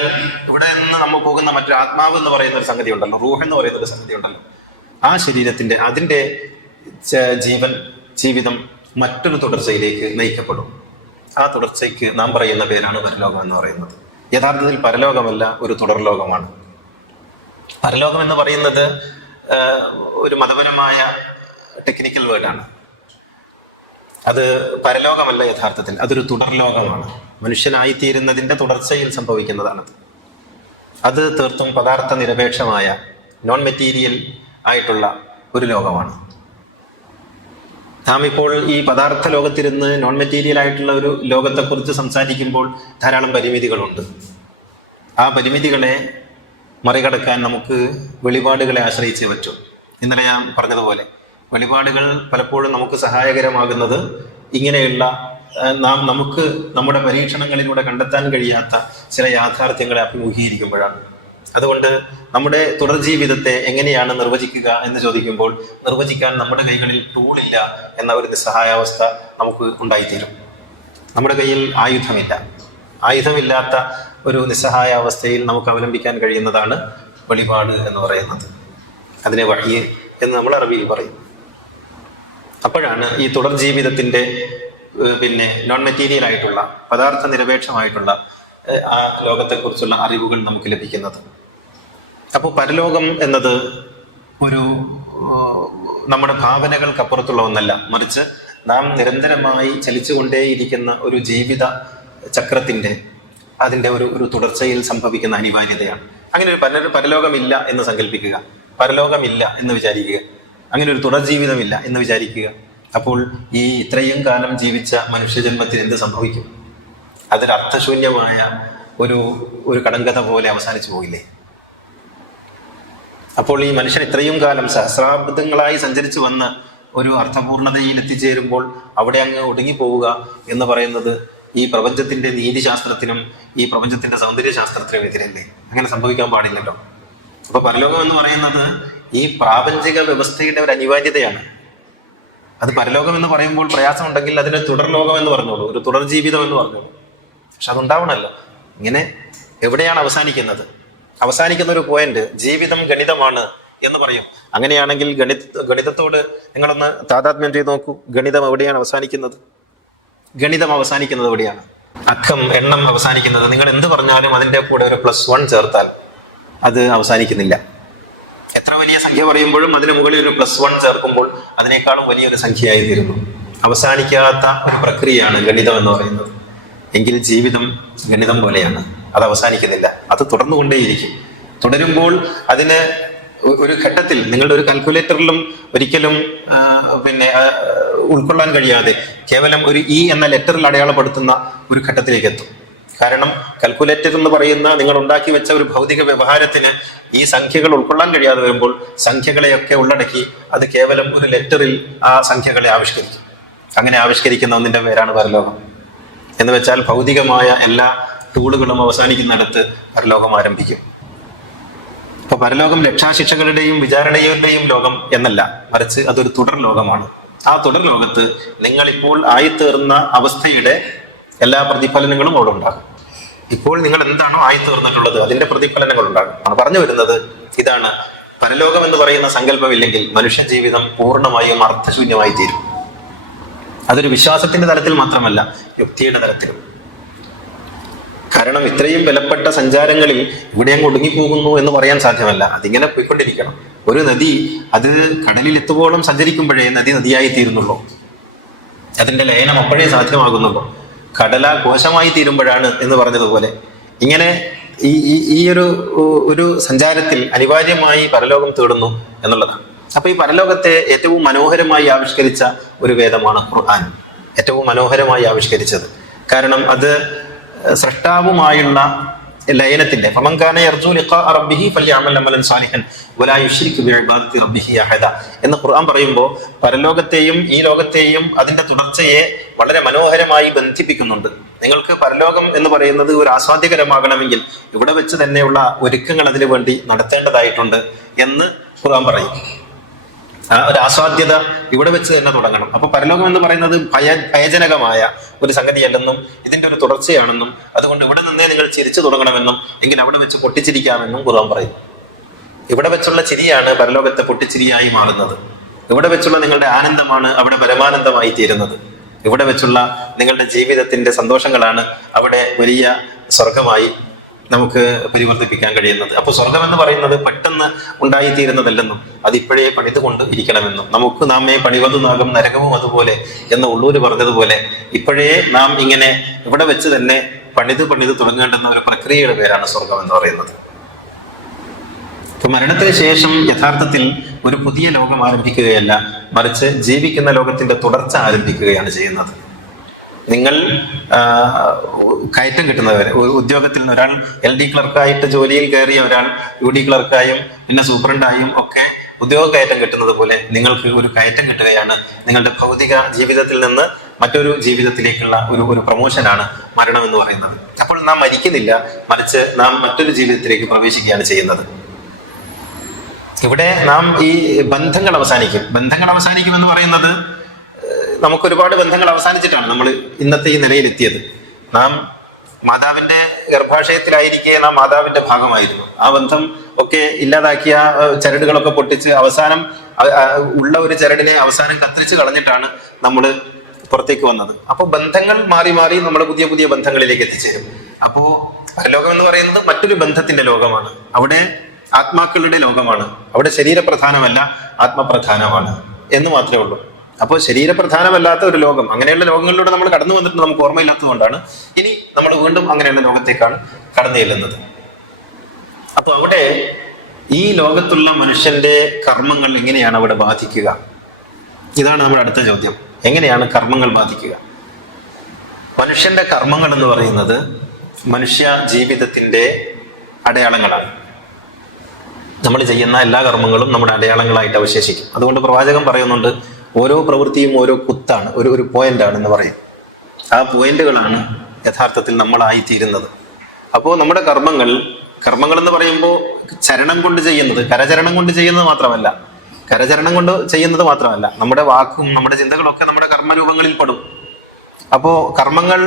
ഇവിടെ നിന്ന് നമ്മൾ പോകുന്ന മറ്റൊരു ആത്മാവ് എന്ന് പറയുന്ന ഒരു സംഗതി ഉണ്ടല്ലോ, റൂഹ് എന്ന് പറയുന്ന ഒരു സംഗതി ഉണ്ടല്ലോ, ആ ശരീരത്തിന്റെ അതിന്റെ ജീവിതം മറ്റൊരു തുടർച്ചയിലേക്ക് നയിക്കപ്പെടും. ആ തുടർച്ചയ്ക്ക് നാം പറയുന്ന പേരാണ് പരലോകം എന്ന് പറയുന്നത്. യഥാർത്ഥത്തിൽ പരലോകമല്ല, ഒരു തുടർലോകമാണ്. പരലോകം എന്ന് പറയുന്നത് ഒരു മതപരമായ ടെക്നിക്കൽ വേർഡാണ്. അത് പരലോകമല്ല യഥാർത്ഥത്തിൽ, അതൊരു തുടർലോകമാണ്. മനുഷ്യനായിത്തീരുന്നതിന്റെ തുടർച്ചയിൽ സംഭവിക്കുന്നതാണ്. അത് തീർത്തും പദാർത്ഥ നിരപേക്ഷമായ നോൺ മെറ്റീരിയൽ ആയിട്ടുള്ള ഒരു ലോകമാണ്. നാം ഇപ്പോൾ ഈ പദാർത്ഥ ലോകത്തിരുന്ന് നോൺ മെറ്റീരിയൽ ആയിട്ടുള്ള ഒരു ലോകത്തെക്കുറിച്ച് സംസാരിക്കുമ്പോൾ ധാരാളം പരിമിതികളുണ്ട്. ആ പരിമിതികളെ മറികടക്കാൻ നമുക്ക് വെളിപാടുകളെ ആശ്രയിച്ചേ പറ്റൂ. ഇന്നലെ ഞാൻ പറഞ്ഞതുപോലെ വെളിപാടുകൾ പലപ്പോഴും നമുക്ക് സഹായകരമാകുന്നത് ഇങ്ങനെയുള്ള നമുക്ക് നമ്മുടെ പരീക്ഷണങ്ങളിലൂടെ കണ്ടെത്താൻ കഴിയാത്ത ചില യാഥാർത്ഥ്യങ്ങളെ അഭിമുഖീകരിക്കുമ്പോഴാണ്. അതുകൊണ്ട് നമ്മുടെ തുടർ ജീവിതത്തെ എങ്ങനെയാണ് നിർവചിക്കുക എന്ന് ചോദിക്കുമ്പോൾ നിർവചിക്കാൻ നമ്മുടെ കൈകളിൽ ടൂളില്ല എന്ന ഒരു നിസ്സഹായാവസ്ഥ നമുക്ക് ഉണ്ടായിത്തീരും. നമ്മുടെ കയ്യിൽ ആയുധമില്ലാത്ത ഒരു നിസ്സഹായാവസ്ഥയിൽ നമുക്ക് അവലംബിക്കാൻ കഴിയുന്നതാണ് വെളിപാട് എന്ന് പറയുന്നത്. അതിനെ വഹി എന്ന് നമ്മൾ അറബിയിൽ പറയും. അപ്പോഴാണ് ഈ തുടർ ജീവിതത്തിന്റെ നോൺ മെറ്റീരിയൽ ആയിട്ടുള്ള പദാർത്ഥ നിരപേക്ഷമായിട്ടുള്ള ആ ലോകത്തെക്കുറിച്ചുള്ള അറിവുകൾ നമുക്ക് ലഭിക്കുന്നത്. അപ്പോൾ പരലോകം എന്നത് ഒരു നമ്മുടെ ഭാവനകൾക്കപ്പുറത്തുള്ള ഒന്നല്ല, മറിച്ച് നാം നിരന്തരമായി ചലിച്ചുകൊണ്ടേയിരിക്കുന്ന ഒരു ജീവിത ചക്രത്തിന്റെ അതിൻ്റെ ഒരു തുടർച്ചയിൽ സംഭവിക്കുന്ന അനിവാര്യതയാണ്. അങ്ങനെ ഒരു പരലോകമില്ല എന്ന് സങ്കല്പിക്കുക, പരലോകമില്ല എന്ന് വിചാരിക്കുക, അങ്ങനെ ഒരു തുടർ ജീവിതമില്ല എന്ന് വിചാരിക്കുക. അപ്പോൾ ഈ ഇത്രയും കാലം ജീവിച്ച മനുഷ്യജന്മത്തിന് എന്ത് സംഭവിക്കും? അതൊരു അർത്ഥശൂന്യമായ ഒരു കടങ്കഥ പോലെ അവസാനിച്ചു പോയില്ലേ? അപ്പോൾ ഈ മനുഷ്യൻ ഇത്രയും കാലം സഹസ്രാബ്ദങ്ങളായി സഞ്ചരിച്ചു വന്ന് ഒരു അർത്ഥപൂർണതയിൽ എത്തിച്ചേരുമ്പോൾ അവിടെ അങ്ങ് ഒടുങ്ങിപ്പോവുക എന്ന് പറയുന്നത് ഈ പ്രപഞ്ചത്തിന്റെ നീതിശാസ്ത്രത്തിനും ഈ പ്രപഞ്ചത്തിന്റെ സൗന്ദര്യശാസ്ത്രത്തിനും എതിരല്ലേ? അങ്ങനെ സംഭവിക്കാൻ പാടില്ലല്ലോ. അപ്പൊ പരലോകം എന്ന് പറയുന്നത് ഈ പ്രാപഞ്ചിക വ്യവസ്ഥയുടെ ഒരു അനിവാര്യതയാണ്. അത് പരലോകം എന്ന് പറയുമ്പോൾ പ്രയാസമുണ്ടെങ്കിൽ അതിന് തുടർലോകം എന്ന് പറഞ്ഞോളൂ, ഒരു തുടർ ജീവിതം എന്ന് പറഞ്ഞോളൂ. പക്ഷെ അതുണ്ടാവണമല്ലോ. ഇങ്ങനെ എവിടെയാണ് അവസാനിക്കുന്നത്? അവസാനിക്കുന്ന ഒരു പോയിന്റ് ജീവിതം ഗണിതമാണ് എന്ന് പറയും. അങ്ങനെയാണെങ്കിൽ ഗണിതത്തോട് നിങ്ങളൊന്ന് താതാത്മ്യം ചെയ്ത് നോക്കൂ. ഗണിതം എവിടെയാണ് അവസാനിക്കുന്നത്? ഗണിതം അവസാനിക്കുന്നത് എവിടെയാണ്? അക്കം, എണ്ണം അവസാനിക്കുന്നത്. നിങ്ങൾ എന്ത് പറഞ്ഞാലും അതിൻ്റെ കൂടെ ഒരു +1 ചേർത്താൽ അത് അവസാനിക്കുന്നില്ല. എത്ര വലിയ സംഖ്യ പറയുമ്പോഴും അതിന് മുകളിൽ ഒരു +1 ചേർക്കുമ്പോൾ അതിനേക്കാളും വലിയൊരു സംഖ്യയായി തീരുന്നു. അവസാനിക്കാത്ത ഒരു പ്രക്രിയയാണ് ഗണിതം എന്ന് പറയുന്നത്. എങ്കിൽ ജീവിതം ഗണിതം പോലെയാണ്, അത് അവസാനിക്കുന്നില്ല, അത് തുടർന്നുകൊണ്ടേയിരിക്കും. തുടരുമ്പോൾ അതിന് ഒരു ഘട്ടത്തിൽ നിങ്ങളുടെ ഒരു കാൽക്കുലേറ്ററിലും ഒരിക്കലും ഉൾക്കൊള്ളാൻ കഴിയാതെ കേവലം ഒരു ഇ എന്ന ലെറ്ററിൽ അടയാളപ്പെടുത്തുന്ന ഒരു ഘട്ടത്തിലേക്ക് എത്തും. കാരണം കാൽക്കുലേറ്റർ എന്ന് പറയുന്ന നിങ്ങൾ ഉണ്ടാക്കി വെച്ച ഒരു ഭൗതിക വ്യവഹാരത്തിന് ഈ സംഖ്യകൾ ഉൾക്കൊള്ളാൻ കഴിയാതെ വരുമ്പോൾ സംഖ്യകളെയൊക്കെ ഉള്ളടക്കി അത് കേവലം ഒരു ലെറ്ററിൽ ആ സംഖ്യകളെ ആവിഷ്കരിക്കും. അങ്ങനെ ആവിഷ്കരിക്കുന്ന ഒന്നിന്റെ പേരാണ് പരലോകം. എന്ന് വെച്ചാൽ ഭൗതികമായ എല്ലാ ടൂളുകളും അവസാനിക്കുന്നിടത്ത് പരലോകം ആരംഭിക്കും. അപ്പൊ പരലോകം രക്ഷാശിക്ഷകളുടെയും വിചാരണയുടെയും ലോകം എന്നല്ല, മറിച്ച് അതൊരു തുടർ ലോകമാണ്. ആ തുടർ ലോകത്ത് നിങ്ങളിപ്പോൾ ആയിത്തീർന്ന അവസ്ഥയുടെ എല്ലാ പ്രതിഫലനങ്ങളും അവിടെ ഉണ്ടാകും. ഇപ്പോൾ നിങ്ങൾ എന്താണോ ആയിത്തീർന്നിട്ടുള്ളത് അതിന്റെ പ്രതിഫലനങ്ങൾ ഉണ്ടാകും. പറഞ്ഞു വരുന്നത് ഇതാണ്, പരലോകം എന്ന് പറയുന്ന സങ്കല്പമില്ലെങ്കിൽ മനുഷ്യ ജീവിതം പൂർണ്ണമായും അർത്ഥശൂന്യമായി തീരും. അതൊരു വിശ്വാസത്തിന്റെ തലത്തിൽ മാത്രമല്ല, യുക്തിയുടെ തലത്തിലും. കാരണം ഇത്രയും വിലപ്പെട്ട സഞ്ചാരങ്ങളിൽ ഇവിടെ അങ്ങ് ഒടുങ്ങിപ്പോകുന്നു എന്ന് പറയാൻ സാധ്യമല്ല. അതിങ്ങനെ പോയിക്കൊണ്ടിരിക്കണം. ഒരു നദി അത് കടലിൽ എത്തുവോളം സഞ്ചരിക്കുമ്പോഴേ നദിയായി തീരുന്നുള്ളൂ. അതിന്റെ ലയനം അപ്പോഴേ സാധ്യമാകുന്നുള്ളൂ. കടല കോശമായി തീരുമ്പോഴാണ് എന്ന് പറഞ്ഞതുപോലെ ഇങ്ങനെ ഈ ഒരു സഞ്ചാരത്തിൽ അനിവാര്യമായി പരലോകം തേടുന്നു എന്നുള്ളതാണ്. അപ്പൊ ഈ പരലോകത്തെ ഏറ്റവും മനോഹരമായി ആവിഷ്കരിച്ച ഒരു വേദമാണ് ഖുർആൻ. ഏറ്റവും മനോഹരമായി ആവിഷ്കരിച്ചത്. കാരണം അത് സൃഷ്ടാവുമായുള്ള ലയനത്തിന്റെ എന്ന് ഖുർആൻ പറയുമ്പോൾ പരലോകത്തെയും ഈ ലോകത്തെയും അതിന്റെ തുടർച്ചയെ വളരെ മനോഹരമായി ബന്ധിപ്പിക്കുന്നുണ്ട്. നിങ്ങൾക്ക് പരലോകം എന്ന് പറയുന്നത് ഒരു ആസ്വാദ്യകരമാകണമെങ്കിൽ ഇവിടെ വെച്ച് തന്നെയുള്ള ഒരുക്കങ്ങൾ അതിനു വേണ്ടി നടത്തേണ്ടതായിട്ടുണ്ട് എന്ന് ഖുർആൻ പറയും. ഒരു ആസ്വാദ്യത ഇവിടെ വെച്ച് തന്നെ തുടങ്ങണം. അപ്പൊ പരലോകം എന്ന് പറയുന്നത് ഭയജനകമായ ഒരു സംഗതിയല്ലെന്നും ഇതിന്റെ ഒരു തുടർച്ചയാണെന്നും അതുകൊണ്ട് ഇവിടെ നിന്നേ നിങ്ങൾ ചിരിച്ചു തുടങ്ങണമെന്നും എങ്കിൽ അവിടെ വെച്ച് പൊട്ടിച്ചിരിക്കാമെന്നും ഖുർആൻ പറയും. ഇവിടെ വെച്ചുള്ള ചിരിയാണ് പരലോകത്തെ പൊട്ടിച്ചിരിയായി മാറുന്നത്. ഇവിടെ വെച്ചുള്ള നിങ്ങളുടെ ആനന്ദമാണ് അവിടെ പരമാനന്ദമായി തീരുന്നത്. ഇവിടെ വെച്ചുള്ള നിങ്ങളുടെ ജീവിതത്തിന്റെ സന്തോഷങ്ങളാണ് അവിടെ വലിയ സ്വർഗമായി നമുക്ക് പരിവർത്തിപ്പിക്കാൻ കഴിയുന്നത്. അപ്പോൾ സ്വർഗം എന്ന് പറയുന്നത് പെട്ടെന്ന് ഉണ്ടായിത്തീരുന്നതല്ലെന്നും അത് ഇപ്പോഴേ പണിതുകൊണ്ട് ഇരിക്കണമെന്നും നമുക്ക് നാമേ പണിവതുനാകും നരകവും അതുപോലെ എന്ന് ഉള്ളൂര് പറഞ്ഞതുപോലെ ഇപ്പോഴേ നാം ഇങ്ങനെ ഇവിടെ വെച്ച് തന്നെ പണിത് തുടങ്ങേണ്ടുന്ന ഒരു പ്രക്രിയയുടെ പേരാണ് സ്വർഗം എന്ന് പറയുന്നത്. ഇപ്പൊ മരണത്തിന് ശേഷം യഥാർത്ഥത്തിൽ ഒരു പുതിയ ലോകം ആരംഭിക്കുകയല്ല, മറിച്ച് ജീവിക്കുന്ന ലോകത്തിന്റെ തുടർച്ച ആരംഭിക്കുകയാണ് ചെയ്യുന്നത്. നിങ്ങൾ കയറ്റം കിട്ടുന്നവരെ ഉദ്യോഗത്തിൽ നിന്ന് ഒരാൾ LD ക്ലർക്കായിട്ട് ജോലിയിൽ കയറിയ ഒരാൾ UD ക്ലർക്കായും പിന്നെ സൂപ്രണ്ടായും ഒക്കെ ഉദ്യോഗ കയറ്റം കിട്ടുന്നത് പോലെ നിങ്ങൾക്ക് ഒരു കയറ്റം കിട്ടുകയാണ്. നിങ്ങളുടെ ഭൗതിക ജീവിതത്തിൽ നിന്ന് മറ്റൊരു ജീവിതത്തിലേക്കുള്ള ഒരു പ്രൊമോഷനാണ് മരണം എന്ന് പറയുന്നത്. അപ്പോൾ നാം മരിക്കുന്നില്ല, മറിച്ച് നാം മറ്റൊരു ജീവിതത്തിലേക്ക് പ്രവേശിക്കുകയാണ് ചെയ്യുന്നത്. ഇവിടെ നാം ഈ ബന്ധങ്ങൾ അവസാനിക്കും എന്ന് പറയുന്നത്, നമുക്ക് ഒരുപാട് ബന്ധങ്ങൾ അവസാനിച്ചിട്ടാണ് നമ്മൾ ഇന്നത്തെ ഈ നിലയിലെത്തിയത്. നാം മാതാവിന്റെ ഗർഭാശയത്തിലായിരിക്കെ നാം മാതാവിന്റെ ഭാഗമായിരുന്നു. ആ ബന്ധം ഒക്കെ ഇല്ലാതാക്കിയ ചരടുകളൊക്കെ പൊട്ടിച്ച് അവസാനം ഉള്ള ഒരു ചരടിനെ അവസാനം കത്തിരിച്ച് കളഞ്ഞിട്ടാണ് നമ്മൾ പുറത്തേക്ക് വന്നത്. അപ്പോൾ ബന്ധങ്ങൾ മാറി മാറി നമ്മൾ പുതിയ പുതിയ ബന്ധങ്ങളിലേക്ക് എത്തിച്ചേരും. അപ്പോ പരലോകം എന്ന് പറയുന്നത് മറ്റൊരു ബന്ധത്തിന്റെ ലോകമാണ്. അവിടെ ആത്മാക്കളുടെ ലോകമാണ്. അവിടെ ശരീരപ്രധാനമല്ല, ആത്മപ്രധാനമാണ് എന്ന് മാത്രമേ ഉള്ളൂ. അപ്പോൾ ശരീരപ്രധാനമല്ലാത്ത ഒരു ലോകം, അങ്ങനെയുള്ള ലോകങ്ങളിലൂടെ നമ്മൾ കടന്നു വന്നിട്ട് നമുക്ക് ഓർമ്മയില്ലാത്തതുകൊണ്ടാണ് ഇനി നമ്മൾ വീണ്ടും അങ്ങനെയുള്ള ലോകത്തേക്കാണ് കടന്നു ചെല്ലുന്നത്. അപ്പൊ അവിടെ ഈ ലോകത്തുള്ള മനുഷ്യന്റെ കർമ്മങ്ങൾ എങ്ങനെയാണ് അവിടെ ബാധിക്കുക? ഇതാണ് നമ്മുടെ അടുത്ത ചോദ്യം. എങ്ങനെയാണ് കർമ്മങ്ങൾ ബാധിക്കുക? മനുഷ്യന്റെ കർമ്മങ്ങൾ എന്ന് പറയുന്നത് മനുഷ്യ ജീവിതത്തിന്റെ അടയാളങ്ങളാണ്. നമ്മൾ ചെയ്യുന്ന എല്ലാ കർമ്മങ്ങളും നമ്മുടെ അടയാളങ്ങളായിട്ട് അവശേഷിക്കും. അതുകൊണ്ട് പ്രവാചകൻ പറയുന്നുണ്ട്, ഓരോ പ്രവൃത്തിയും ഓരോ കുത്താണ്, ഒരു പോയിന്റാണ് എന്ന് പറയും. ആ പോയിന്റുകളാണ് യഥാർത്ഥത്തിൽ നമ്മളായിത്തീരുന്നത്. അപ്പോൾ നമ്മുടെ കർമ്മങ്ങൾ എന്ന് പറയുമ്പോൾ ചരണം കൊണ്ട് ചെയ്യുന്നത്, കരചരണം കൊണ്ട് ചെയ്യുന്നത് മാത്രമല്ല, നമ്മുടെ വാക്കും നമ്മുടെ ചിന്തകളൊക്കെ നമ്മുടെ കർമ്മരൂപങ്ങളിൽ പെടും. അപ്പോ കർമ്മങ്ങൾ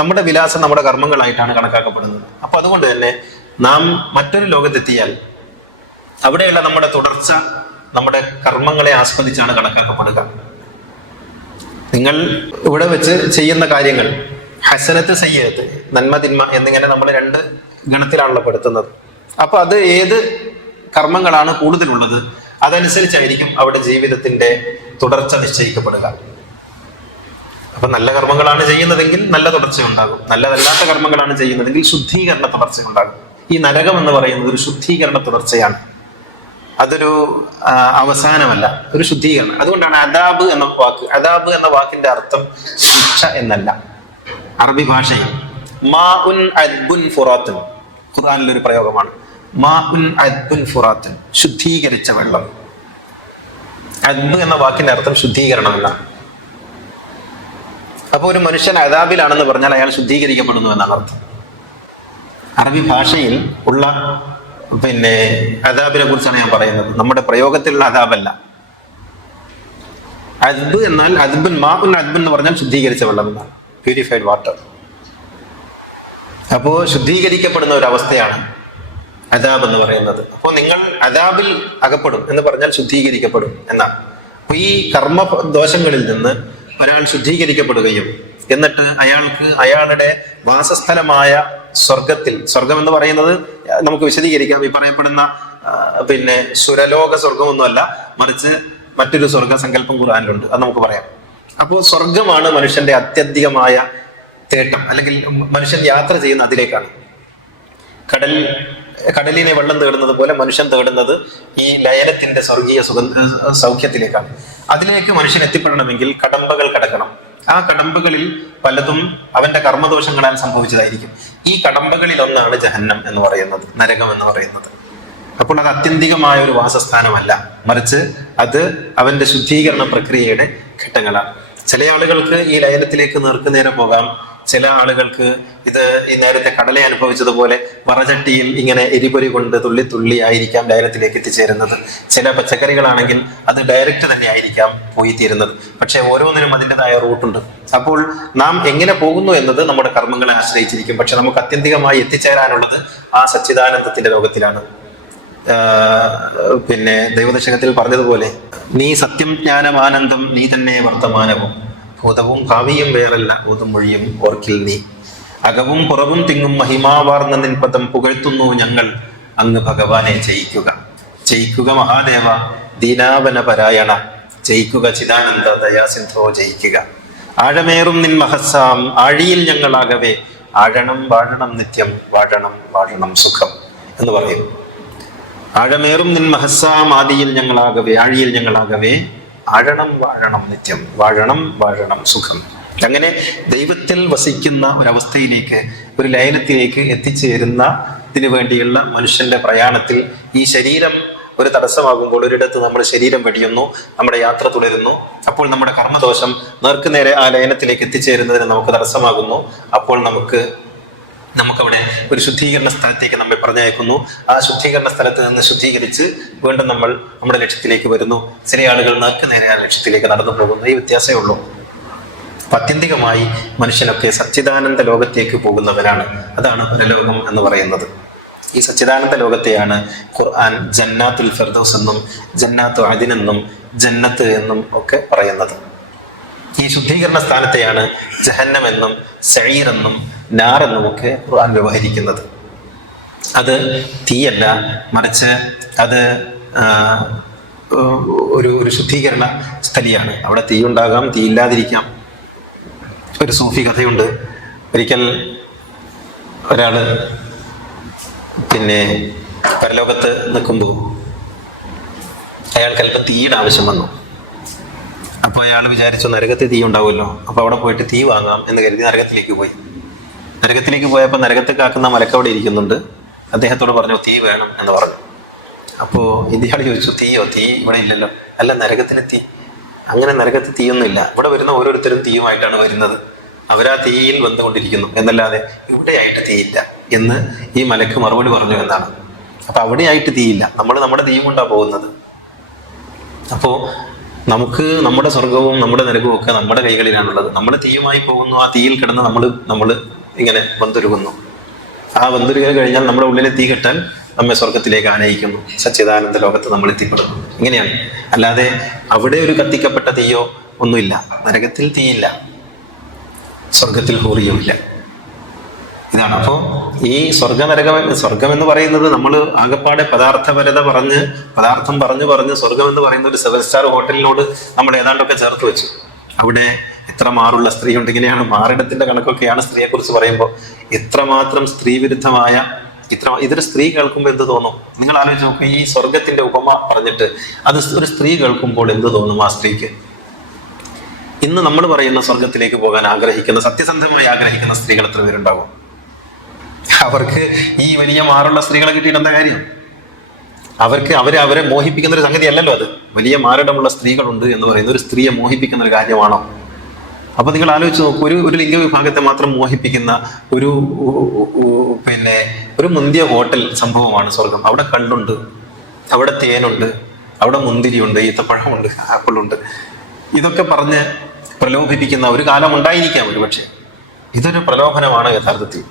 നമ്മുടെ വിലാസം നമ്മുടെ കർമ്മങ്ങളായിട്ടാണ് കണക്കാക്കപ്പെടുന്നത്. അപ്പൊ അതുകൊണ്ട് തന്നെ നാം മറ്റൊരു ലോകത്തെത്തിയാൽ അവിടെയുള്ള നമ്മുടെ തുടർച്ച നമ്മുടെ കർമ്മങ്ങളെ ആസ്പദിച്ചാണ് കണക്കാക്കപ്പെടുക. നിങ്ങൾ ഇവിടെ വെച്ച് ചെയ്യുന്ന കാര്യങ്ങൾ ഹസനത്ത് സയ്യത്ത്, നന്മ തിന്മ എന്നിങ്ങനെ നമ്മൾ രണ്ട് ഗണത്തിലാണല്ലോ പെടുത്തുന്നത്. അപ്പൊ അത് ഏത് കർമ്മങ്ങളാണ് കൂടുതലുള്ളത് അതനുസരിച്ചായിരിക്കും അവിടെ ജീവിതത്തിന്റെ തുടർച്ച നിശ്ചയിക്കപ്പെടുക. അപ്പൊ നല്ല കർമ്മങ്ങളാണ് ചെയ്യുന്നതെങ്കിൽ നല്ല തുടർച്ച ഉണ്ടാകും, നല്ലതല്ലാത്ത കർമ്മങ്ങളാണ് ചെയ്യുന്നതെങ്കിൽ ശുദ്ധീകരണ തുടർച്ച ഉണ്ടാകും. ഈ നരകം എന്ന് പറയുന്നത് ഒരു ശുദ്ധീകരണ തുടർച്ചയാണ്, അതൊരു അവസാനമല്ല, ഒരു ശുദ്ധീകരണം. അതുകൊണ്ടാണ് അദാബ് എന്ന വാക്കിന്റെ അർത്ഥം ശിക്ഷ എന്നല്ല. അറബി ഭാഷയിൽ മാ ഉൻ അദ്ബുൻ ഫുറാത്തുൻ, ഖുർആനിലൊരു പ്രയോഗമാണ്. മാ ഉൻ അദ്ബുൻ ഫുറാത്തുൻ, ശുദ്ധീകരിച്ച വെള്ളം. അദ്ബ് എന്ന വാക്കിന്റെ അർത്ഥം ശുദ്ധീകരണം എന്നാണ്. അപ്പൊ ഒരു മനുഷ്യൻ അദാബിലാണെന്ന് പറഞ്ഞാൽ അയാൾ ശുദ്ധീകരിക്കപ്പെടുന്നു എന്നാണ് അർത്ഥം. അറബി ഭാഷയിൽ ഉള്ള അദാബിനെ കുറിച്ചാണ് ഞാൻ പറയുന്നത്, നമ്മുടെ പ്രയോഗത്തിലുള്ള അദാബല്ല. അദ്ബ് എന്നാൽ മാ ഉൻ അദ്ബ് എന്ന് പറഞ്ഞാൽ ശുദ്ധീകരിച്ച വെള്ളം എന്നാണ്, പ്യൂരിഫൈഡ് വാട്ടർ. അപ്പോ ശുദ്ധീകരിക്കപ്പെടുന്ന ഒരു അവസ്ഥയാണ് അദാബ് എന്ന് പറയുന്നത്. അപ്പോൾ നിങ്ങൾ അദാബിൽ അകപ്പെടും എന്ന് പറഞ്ഞാൽ ശുദ്ധീകരിക്കപ്പെടും എന്നാണ്. അപ്പൊ ഈ കർമ്മ ദോഷങ്ങളിൽ നിന്ന് ഒരാൾ ശുദ്ധീകരിക്കപ്പെടുകയും എന്നിട്ട് അയാൾക്ക് അയാളുടെ വാസസ്ഥലമായ സ്വർഗം എന്ന് പറയുന്നത് നമുക്ക് വിശദീകരിക്കാം. ഈ പറയപ്പെടുന്ന സുരലോക സ്വർഗമൊന്നുമല്ല, മറിച്ച് മറ്റൊരു സ്വർഗ സങ്കല്പം ഖുർആനിലുണ്ട്, അത് നമുക്ക് പറയാം. അപ്പോൾ സ്വർഗമാണ് മനുഷ്യന്റെ അത്യധികമായ തേട്ടം, അല്ലെങ്കിൽ മനുഷ്യൻ യാത്ര ചെയ്യുന്ന അതിലേക്കാണ്. കടലിനെ വെള്ളം തേടുന്നത് പോലെ മനുഷ്യൻ തേടുന്നത് ഈ ലയനത്തിന്റെ സ്വർഗീയ സൗഖ്യത്തിലേക്കാണ്. അതിലേക്ക് മനുഷ്യൻ എത്തിപ്പെടണമെങ്കിൽ കടമ്പകൾ കടക്കണം. ആ കടമ്പകളിൽ പലതും അവന്റെ കർമ്മദോഷങ്ങളാൽ സംഭവിച്ചതായിരിക്കും. ഈ കടമ്പകളിൽ ഒന്നാണ് ജഹന്നം എന്ന് പറയുന്നത്, നരകം എന്ന് പറയുന്നത്. അപ്പോൾ അത് അത്യന്തികമായ ഒരു വാസസ്ഥാനമല്ല, മറിച്ച് അത് അവന്റെ ശുദ്ധീകരണ പ്രക്രിയയുടെ ഘട്ടങ്ങളാണ്. ചില ആളുകൾക്ക് ഈ ലയനത്തിലേക്ക് നേർക്കുനേരെ പോകാം, ചില ആളുകൾക്ക് ഇത് ഈ നേരത്തെ കടലെ അനുഭവിച്ചതുപോലെ വറചട്ടിയിൽ ഇങ്ങനെ എരിപൊരി കൊണ്ട് തുള്ളി തുള്ളി ആയിരിക്കാം ലയനത്തിലേക്ക് എത്തിച്ചേരുന്നത്. ചില പച്ചക്കറികളാണെങ്കിൽ അത് ഡയറക്റ്റ് തന്നെ ആയിരിക്കാം പോയി തീരുന്നത്. പക്ഷെ ഓരോന്നിനും അതിൻ്റെതായ റൂട്ടുണ്ട്. അപ്പോൾ നാം എങ്ങനെ പോകുന്നു എന്നത് നമ്മുടെ കർമ്മങ്ങളെ ആശ്രയിച്ചിരിക്കും. പക്ഷെ നമുക്ക് അത്യന്തികമായി എത്തിച്ചേരാനുള്ളത് ആ സച്ചിദാനന്ദത്തിന്റെ ലോകത്തിലാണ്. ദൈവദശകത്തിൽ പറഞ്ഞതുപോലെ, നീ സത്യം ജ്ഞാനമാനന്ദം നീ തന്നെ വർത്തമാനവും, ഭൂതവും ഭാവിയും വേറല്ല ഭൂതം മൊഴിയും ഓർക്കിൽ നീ, അകവും പുറവും തിങ്ങും മഹിമാവാർന്ന നിൻപദം പുകഴ്ത്തുന്നു ഞങ്ങൾ അങ്ങ് ഭഗവാനെ ജയിക്കുക മഹാദേവ ദീനാവന പരായണ, ജയിക്കുക ചിദാനന്ദ ദയാസിന്ധോ ജയിക്കുക. ആഴമേറും നിൻ മഹസ്സാം ആഴിയിൽ ഞങ്ങളാകവേ, ആഴണം വാഴണം നിത്യം വാഴണം സുഖം എന്ന് പറയും. ആഴമേറും നിൻ മഹസ്സാം ആദിയിൽ ഞങ്ങളാകവേ, ആഴിയിൽ ഞങ്ങളാകവേ, ആഴണം വാഴണം നിത്യം വാഴണം സുഖം. അങ്ങനെ ദൈവത്തിൽ വസിക്കുന്ന ഒരവസ്ഥയിലേക്ക്, ഒരു ലയനത്തിലേക്ക് എത്തിച്ചേരുന്ന ഇതിനു വേണ്ടിയുള്ള മനുഷ്യന്റെ പ്രയാണത്തിൽ ഈ ശരീരം ഒരു തടസ്സമാകുമ്പോൾ ഒരിടത്ത് നമ്മുടെ ശരീരം വെടിയുന്നു, നമ്മുടെ യാത്ര തുടരുന്നു. അപ്പോൾ നമ്മുടെ കർമ്മദോഷം നേർക്കുനേരെ ആ ലയനത്തിലേക്ക് എത്തിച്ചേരുന്നതിന് നമുക്ക് തടസ്സമാകുന്നു. അപ്പോൾ നമുക്കവിടെ ഒരു ശുദ്ധീകരണ സ്ഥലത്തേക്ക് നമ്മെ പറഞ്ഞയക്കുന്നു. ആ ശുദ്ധീകരണ സ്ഥലത്ത് നിന്ന് ശുദ്ധീകരിച്ച് വീണ്ടും നമ്മൾ നമ്മുടെ ലക്ഷ്യത്തിലേക്ക് വരുന്നു. ചില ആളുകൾ നേർക്കുനേരെ ആ ലക്ഷ്യത്തിലേക്ക് നടന്നു പോകുന്നു. ഈ വ്യത്യാസമേ ഉള്ളൂ. ആത്യന്തികമായി മനുഷ്യനൊക്കെ സച്ചിദാനന്ദ ലോകത്തേക്ക് പോകുന്നവനാണ്. അതാണ് പരലോകം എന്ന് പറയുന്നത്. ഈ സച്ചിദാനന്ദ ലോകത്തെയാണ് ഖുർആൻ ജന്നാത്തുൽ ഫിർദൗസ് എന്നും ജന്നാത്തു അദിൻ എന്നും ജന്നത്ത് എന്നും ഒക്കെ പറയുന്നത്. ഈ ശുദ്ധീകരണ സ്ഥാനത്തെയാണ് ജഹന്നം എന്നും സഈർ എന്നും നാർ എന്നും ഒക്കെ ഖുർആൻ വ്യവഹരിക്കുന്നത്. അത് തീയല്ല, മറിച്ച് അത് ഒരു ശുദ്ധീകരണ സ്ഥലിയാണ്. അവിടെ തീ ഉണ്ടാകാം, തീ ഇല്ലാതിരിക്കാം. ഒരു സൂഫി കഥയുണ്ട്. ഒരിക്കൽ ഒരാള് പരലോകത്ത് നിൽക്കുമ്പോൾ അയാൾക്ക് അല്പം തീയുടെ ആവശ്യം വന്നു. അപ്പോൾ അയാൾ വിചാരിച്ചു നരകത്തിൽ തീ ഉണ്ടാവുമല്ലോ, അപ്പൊ അവിടെ പോയിട്ട് തീ വാങ്ങാം എന്ന് കരുതി നരകത്തിലേക്ക് പോയി. നരകത്തിലേക്ക് പോയപ്പോൾ നരകത്തെ കാക്കുന്ന മലക്കവിടെ ഇരിക്കുന്നുണ്ട്. അദ്ദേഹത്തോട് പറഞ്ഞു തീ വേണം എന്ന് പറഞ്ഞു. അപ്പോൾ ഇയാൾ ചോദിച്ചു തീയോ? തീ ഇവിടെ ഇല്ലല്ലോ. അല്ല, നരകത്തിന് തീ. അങ്ങനെ നരകത്തിൽ തീയൊന്നുമില്ല. ഇവിടെ വരുന്ന ഓരോരുത്തരും തീയുമായിട്ടാണ് വരുന്നത്. അവരാ തീയിൽ വന്നുകൊണ്ടിരിക്കുന്നു എന്നല്ലാതെ ഇവിടെയായിട്ട് തീയില്ല എന്ന് ഈ മലക്ക് മറുപടി പറഞ്ഞു എന്നാണ്. അപ്പൊ അവിടെയായിട്ട് തീയില്ല, നമ്മൾ നമ്മുടെ തീയും കൊണ്ടാണ് പോകുന്നത്. അപ്പോ നമുക്ക് നമ്മുടെ സ്വർഗവും നമ്മുടെ നരകവും ഒക്കെ നമ്മുടെ കൈകളിലാണുള്ളത്. നമ്മൾ തീയുമായി പോകുന്നു. ആ തീയിൽ കിടന്ന് നമ്മൾ ഇങ്ങനെ വന്തുരുകുന്നു. ആ വന്തുരുകൽ കഴിഞ്ഞാൽ നമ്മുടെ ഉള്ളിലെ തീ കെട്ടാൻ നമ്മെ സ്വർഗത്തിലേക്ക് ആനയിക്കുന്നു. സച്ചിദാനന്ദ ലോകത്ത് നമ്മൾ എത്തിപ്പെടുന്നു. ഇങ്ങനെയാണ്. അല്ലാതെ അവിടെ ഒരു കത്തിക്കപ്പെട്ട തീയോ ഒന്നുമില്ല. നരകത്തിൽ തീയില്ല, സ്വർഗത്തിൽ ഹൂറിയുമില്ല. ഇതാണ്. അപ്പോ ഈ സ്വർഗം എന്ന് പറയുന്നത് നമ്മൾ ആകപ്പാടെ പദാർത്ഥപരത പദാർത്ഥം പറഞ്ഞു സ്വർഗം എന്ന് പറയുന്ന ഒരു 7 സ്റ്റാർ ഹോട്ടലിനോട് നമ്മൾ ഏതാണ്ടൊക്കെ ചേർത്ത് വെച്ചു. അവിടെ എത്ര മാറുള്ള സ്ത്രീ ഉണ്ട്. ഇങ്ങനെയാണ് മാറിടത്തിന്റെ കണക്കൊക്കെയാണ് സ്ത്രീയെ കുറിച്ച് പറയുമ്പോൾ. എത്രമാത്രം സ്ത്രീ വിരുദ്ധമായ ഇതൊരു സ്ത്രീ കേൾക്കുമ്പോൾ എന്ത് തോന്നും? നിങ്ങൾ ആലോചിച്ച് നോക്കുക. ഈ സ്വർഗത്തിന്റെ ഉപമ പറഞ്ഞിട്ട് അത് ഒരു സ്ത്രീ കേൾക്കുമ്പോൾ എന്ത് തോന്നും ആ സ്ത്രീക്ക്? ഇന്ന് നമ്മൾ പറയുന്ന സ്വർഗത്തിലേക്ക് പോകാൻ ആഗ്രഹിക്കുന്ന, സത്യസന്ധമായി ആഗ്രഹിക്കുന്ന സ്ത്രീകൾ എത്ര പേരുണ്ടാവും? അവർക്ക് ഈ വലിയ മാറുള്ള സ്ത്രീകളെ കിട്ടിയിട്ട് എന്താ കാര്യം? അവരെ മോഹിപ്പിക്കുന്ന ഒരു സംഗതി അല്ലല്ലോ അത്. വലിയ മാറിടമുള്ള സ്ത്രീകളുണ്ട് എന്ന് പറയുന്ന ഒരു സ്ത്രീയെ മോഹിപ്പിക്കുന്ന ഒരു കാര്യമാണോ? അപ്പൊ നിങ്ങൾ ആലോചിച്ച് നോക്കൂ. ഒരു ലിംഗവിഭാഗത്തെ മാത്രം മോഹിപ്പിക്കുന്ന ഒരു മുന്തിയ ഹോട്ടൽ സംഭവമാണ് സ്വർഗം. അവിടെ കള്ളുണ്ട്, അവിടെ തേനുണ്ട്, അവിടെ മുന്തിരിയുണ്ട്, ഈത്തപ്പഴമുണ്ട്, ആപ്പിളുണ്ട്. ഇതൊക്കെ പറഞ്ഞ് പ്രലോഭിപ്പിക്കുന്ന ഒരു കാലം ഉണ്ടായിരിക്കാം ഒരുപക്ഷെ. ഇതൊരു പ്രലോഭനമാണ് യഥാർത്ഥത്തിൽ.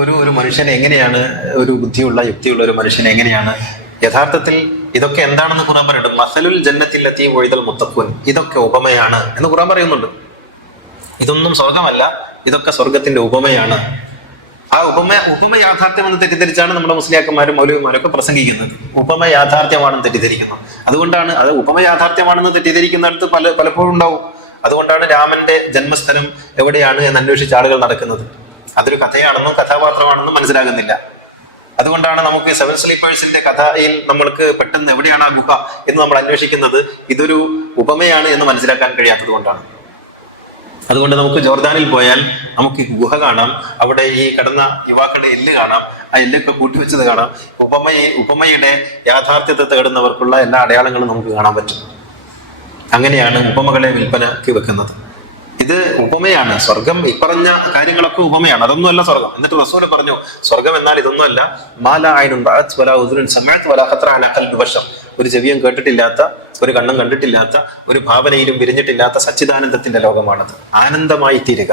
ഒരു മനുഷ്യനെ എങ്ങനെയാണ്, ഒരു ബുദ്ധിയുള്ള യുക്തിയുള്ള ഒരു മനുഷ്യനെ എങ്ങനെയാണ് യഥാർത്ഥത്തിൽ ഇതൊക്കെ എന്താണെന്ന് ഖുർആൻ പറയുന്നുണ്ട്. മസലുൽ ജന്നത്തില്ലത്തി വഇദൽ മുത്തഖൂൻ. ഇതൊക്കെ ഉപമയാണ് എന്ന് ഖുർആൻ പറയുന്നുണ്ട്. ഇതൊന്നും സ്വർഗമല്ല, ഇതൊക്കെ സ്വർഗത്തിന്റെ ഉപമയാണ്. ആ ഉപമ യാഥാർത്ഥ്യം എന്ന് തെറ്റിദ്ധരിച്ചാണ് നമ്മുടെ മുസ്ലിയാക്കന്മാരും മൗലവിമാരൊക്കെ പ്രസംഗിക്കുന്നത്. ഉപമ യാഥാർത്ഥ്യമാണെന്ന് തെറ്റിദ്ധരിക്കുന്നു. അതുകൊണ്ടാണ് അത് ഉപമ യാഥാർത്ഥ്യമാണെന്ന് തെറ്റിദ്ധരിക്കുന്നിടത്ത് പലപ്പോഴും ഉണ്ടാവും. അതുകൊണ്ടാണ് രാമന്റെ ജന്മസ്ഥലം എവിടെയാണ് എന്ന് അന്വേഷിച്ച ആളുകൾ നടക്കുന്നത്. അതൊരു കഥയാണെന്നും കഥാപാത്രമാണെന്നും മനസ്സിലാകുന്നില്ല. അതുകൊണ്ടാണ് നമുക്ക് 7 സ്ലീപ്പേഴ്സിന്റെ കഥയിൽ നമ്മൾക്ക് പെട്ടെന്ന് എവിടെയാണ് ആ ഗുഹ എന്ന് നമ്മൾ അന്വേഷിക്കുന്നത്. ഇതൊരു ഉപമയാണ് എന്ന് മനസ്സിലാക്കാൻ കഴിയാത്തത് കൊണ്ടാണ്. അതുകൊണ്ട് നമുക്ക് ജോർദാനിൽ പോയാൽ നമുക്ക് ഈ ഗുഹ കാണാം, അവിടെ ഈ കിടന്ന യുവാക്കളുടെ എല്ല് കാണാം, ആ എല്ലൊക്കെ കൂട്ടിവെച്ചത് കാണാം. ഉപമയുടെ യാഥാർത്ഥ്യത്തെ തേടുന്നവർക്കുള്ള എല്ലാ അടയാളങ്ങളും നമുക്ക് കാണാൻ പറ്റും. അങ്ങനെയാണ് ഉപമകളെ വിൽപ്പനക്ക് വെക്കുന്നത്. ഇത് ഉപമയാണ്. സ്വർഗം ഈ പറഞ്ഞ കാര്യങ്ങളൊക്കെ ഉപമയാണ്, അതൊന്നുമല്ല സ്വർഗം. എന്നിട്ട് റസൂൽ പറഞ്ഞു സ്വർഗം എന്നാൽ ഇതൊന്നുമല്ല. ഒരു ചെവിയും കേട്ടിട്ടില്ലാത്ത, ഒരു കണ്ണും കണ്ടിട്ടില്ലാത്ത, ഒരു ഭാവനയിലും വിരിഞ്ഞിട്ടില്ലാത്ത സച്ചിദാനന്ദത്തിന്റെ ലോകമാണത്. ആനന്ദമായി തീരുക,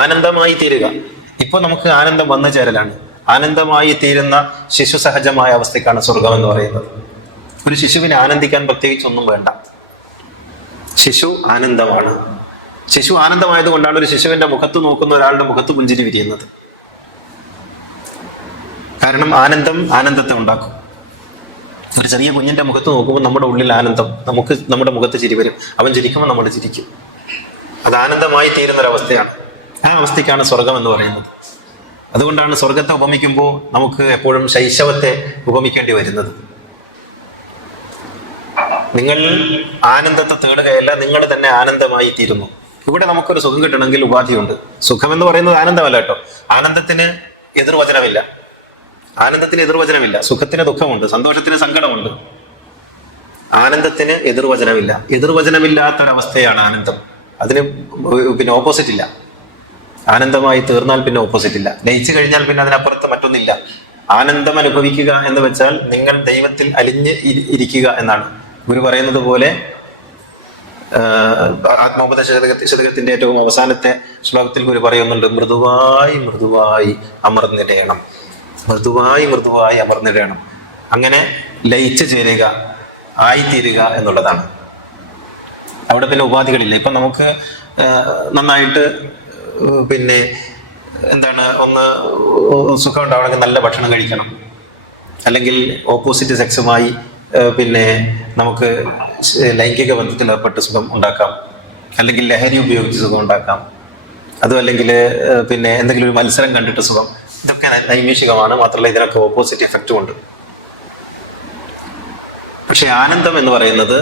ആനന്ദമായി തീരുക. ഇപ്പൊ നമുക്ക് ആനന്ദം വന്നു ചേരലാണ്. ആനന്ദമായി തീരുന്ന ശിശു സഹജമായ അവസ്ഥയ്ക്കാണ് സ്വർഗം എന്ന് പറയുന്നത്. ഒരു ശിശുവിനെ ആനന്ദിക്കാൻ പ്രത്യേകിച്ചൊന്നും വേണ്ട. ശിശു ആനന്ദമാണ്. ശിശു ആനന്ദമായത് കൊണ്ടാണ് ഒരു ശിശുവിന്റെ മുഖത്ത് നോക്കുന്ന ഒരാളുടെ മുഖത്ത് പുഞ്ചിരി വിരിയുന്നത്. കാരണം ആനന്ദത്തെ ഉണ്ടാക്കും. ഒരു ചെറിയ കുഞ്ഞിന്റെ മുഖത്ത് നോക്കുമ്പോൾ നമ്മുടെ ഉള്ളിൽ ആനന്ദം, നമ്മുടെ മുഖത്ത് ചിരി വരും. അവൻ ചിരിക്കുമ്പോൾ നമ്മൾ ചിരിക്കും. അത് ആനന്ദമായി തീരുന്നൊരവസ്ഥയാണ്. ആ അവസ്ഥയ്ക്കാണ് സ്വർഗം എന്ന് പറയുന്നത്. അതുകൊണ്ടാണ് സ്വർഗത്തെ ഉപമിക്കുമ്പോൾ നമുക്ക് എപ്പോഴും ശൈശവത്തെ ഉപമിക്കേണ്ടി വരുന്നത്. നിങ്ങൾ ആനന്ദത്തെ തേടുകയല്ല, നിങ്ങൾ തന്നെ ആനന്ദമായി തീരുന്നു. ഇവിടെ നമുക്കൊരു സുഖം കിട്ടണമെങ്കിൽ ഉപാധിയുണ്ട്. സുഖം എന്ന് പറയുന്നത് ആനന്ദമല്ല കേട്ടോ. ആനന്ദത്തിന് എതിർവചനമില്ല. ആനന്ദത്തിന് എതിർവചനമില്ല. സുഖത്തിന് ദുഃഖമുണ്ട്, സന്തോഷത്തിന് സങ്കടമുണ്ട്. ആനന്ദത്തിന് എതിർവചനമില്ല. എതിർവചനമില്ലാത്തൊരവസ്ഥയാണ് ആനന്ദം. അതിന് പിന്നെ ഓപ്പോസിറ്റ് ഇല്ല. ആനന്ദമായി തീർന്നാൽ പിന്നെ ഓപ്പോസിറ്റ് ഇല്ല. ലയിച്ചു കഴിഞ്ഞാൽ പിന്നെ അതിനപ്പുറത്ത് മറ്റൊന്നില്ല. ആനന്ദം അനുഭവിക്കുക എന്ന് വെച്ചാൽ നിങ്ങൾ ദൈവത്തിൽ അലിഞ്ഞ് ഇരിക്കുക എന്നാണ്. ഗുരു പറയുന്നത് പോലെ ആത്മോപദേശ ശതകത്തിന്റെ ഏറ്റവും അവസാനത്തെ ശ്ലോകത്തിൽ ഗുരു പറയുന്നുണ്ട്, മൃദുവായി മൃദുവായി അമർന്നിടയണം. മൃദുവായി മൃദുവായി അമർന്നിടയണം. അങ്ങനെ ലയിച്ചു ചേരുക, ആയിത്തീരുക എന്നുള്ളതാണ്. അവിടെ പിന്നെ ഉപാധികളില്ല. ഇപ്പൊ നമുക്ക് നന്നായിട്ട് പിന്നെ എന്താണ് ഒന്ന് സുഖം ഉണ്ടാവണമെങ്കിൽ നല്ല ഭക്ഷണം കഴിക്കണം, അല്ലെങ്കിൽ ഓപ്പോസിറ്റ് സെക്സുമായി പിന്നെ നമുക്ക് ലൈംഗിക ബന്ധത്തിൽ ഏർപ്പെട്ട് സുഖം ഉണ്ടാക്കാം, അല്ലെങ്കിൽ ലഹരി ഉപയോഗിച്ച് സുഖം ഉണ്ടാക്കാം, അതും അല്ലെങ്കിൽ പിന്നെ എന്തെങ്കിലും ഒരു മത്സരം കണ്ടിട്ട് സുഖം. ഇതൊക്കെ നൈമിഷികമാണ്. മാത്രമല്ല ഇതിനൊക്കെ ഓപ്പോസിറ്റ് എഫക്റ്റും ഉണ്ട്. പക്ഷെ ആനന്ദം എന്ന് പറയുന്നത്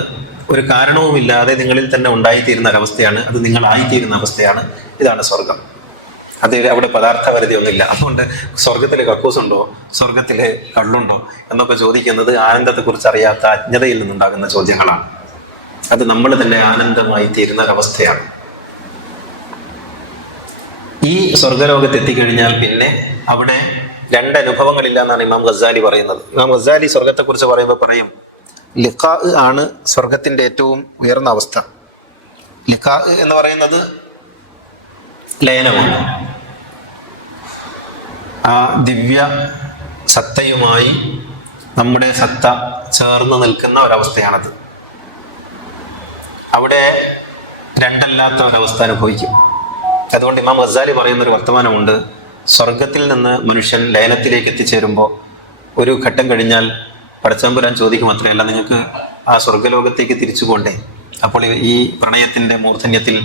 ഒരു കാരണവുമില്ലാതെ നിങ്ങളിൽ തന്നെ ഉണ്ടായിത്തീരുന്ന ഒരവസ്ഥയാണ്. അത് നിങ്ങളായിത്തീരുന്ന അവസ്ഥയാണ്. ഇതാണ് സ്വർഗം. അത് അവിടെ പദാർത്ഥപരിധി ഒന്നുമില്ല. അതുകൊണ്ട് സ്വർഗത്തിലെ കക്കൂസുണ്ടോ, സ്വർഗത്തിലെ കള്ളുണ്ടോ എന്നൊക്കെ ചോദിക്കുന്നത് ആനന്ദത്തെക്കുറിച്ച് അറിയാത്ത അജ്ഞതയിൽ നിന്നുണ്ടാകുന്ന ചോദ്യങ്ങളാണ്. അത് നമ്മൾ തന്നെ ആനന്ദമായി തീരുന്ന ഒരവസ്ഥയാണ്. ഈ സ്വർഗലോകത്ത് എത്തിക്കഴിഞ്ഞാൽ പിന്നെ അവിടെ രണ്ട് അനുഭവങ്ങളില്ല എന്നാണ് ഇമാം ഗസാലി പറയുന്നത്. ഇമാം ഗസാലി സ്വർഗത്തെക്കുറിച്ച് പറയുമ്പോൾ പറയും, ലിഖാ ആണ് സ്വർഗത്തിന്റെ ഏറ്റവും ഉയർന്ന അവസ്ഥ. ലിഖാ എന്ന് പറയുന്നത് ലയനമാണ്. ആ ദിവ്യ സത്തയുമായി നമ്മുടെ സത്ത ചേർന്ന് നിൽക്കുന്ന ഒരവസ്ഥയാണത്. അവിടെ രണ്ടല്ലാത്ത ഒരവസ്ഥ അനുഭവിക്കും. അതുകൊണ്ട് ഇമാം ഗസാലി പറയുന്ന ഒരു വർത്തമാനമുണ്ട്, സ്വർഗത്തിൽ നിന്ന് മനുഷ്യൻ ലയനത്തിലേക്ക് എത്തിച്ചേരുമ്പോൾ ഒരു ഘട്ടം കഴിഞ്ഞാൽ പടച്ചമ്പുരാൻ ചോദിക്കും, അത്രയല്ല നിങ്ങൾക്ക് ആ സ്വർഗലോകത്തേക്ക് തിരിച്ചു പോണ്ടേ? അപ്പോൾ ഈ പ്രണയത്തിന്റെ മൂർധന്യത്തിൽ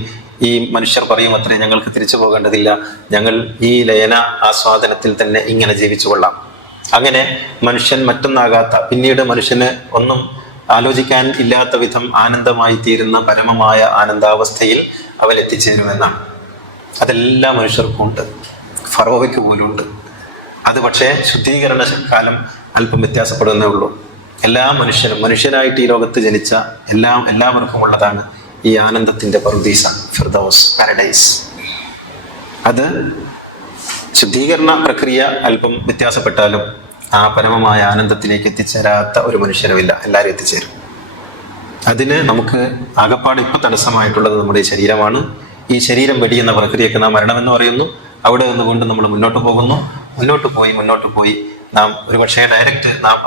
ഈ മനുഷ്യർ പറയും, അത്രേ ഞങ്ങൾക്ക് തിരിച്ചു പോകേണ്ടതില്ല, ഞങ്ങൾ ഈ ലയന ആസ്വാദനത്തിൽ തന്നെ ഇങ്ങനെ ജീവിച്ചു കൊള്ളാം. അങ്ങനെ മനുഷ്യൻ മറ്റൊന്നാകാത്ത, പിന്നീട് മനുഷ്യന് ഒന്നും ആലോചിക്കാൻ ഇല്ലാത്ത വിധം ആനന്ദമായി തീരുന്ന പരമമായ ആനന്ദാവസ്ഥയിൽ അവൻ എത്തിച്ചേരുമെന്നാണ്. അതെല്ലാ മനുഷ്യർക്കും ഉണ്ട്, ഫറോവയ്ക്ക് പോലും ഉണ്ട്. അത് പക്ഷേ ശുദ്ധീകരണ കാലം അല്പം വ്യത്യാസപ്പെടുന്നേ ഉള്ളൂ. എല്ലാ മനുഷ്യരും, മനുഷ്യനായിട്ട് ഈ ലോകത്ത് ജനിച്ച എല്ലാവർക്കും ഉള്ളതാണ് ഈ ആനന്ദത്തിന്റെ പറുദീസ, ഫിർദൗസ്, പാരഡൈസ്. അത് ശുദ്ധീകരണ പ്രക്രിയ അല്പം വ്യത്യാസപ്പെട്ടാലും ആ പരമമായ ആനന്ദത്തിലേക്ക് എത്തിച്ചേരാത്ത ഒരു മനുഷ്യനുമില്ല. എല്ലാവരും എത്തിച്ചേരും. അതിന് നമുക്ക് ആകപ്പാട് ഇപ്പം തടസ്സമായിട്ടുള്ളത് നമ്മുടെ ഈ ശരീരമാണ്. ഈ ശരീരം വെടിയുന്ന പ്രക്രിയക്ക് നാം മരണമെന്ന് പറയുന്നു. അവിടെ നിന്നുകൊണ്ട് നമ്മൾ മുന്നോട്ട് പോകുന്നു. മുന്നോട്ട് പോയി നാം ഒരുപക്ഷെ ഡയറക്റ്റ് നാം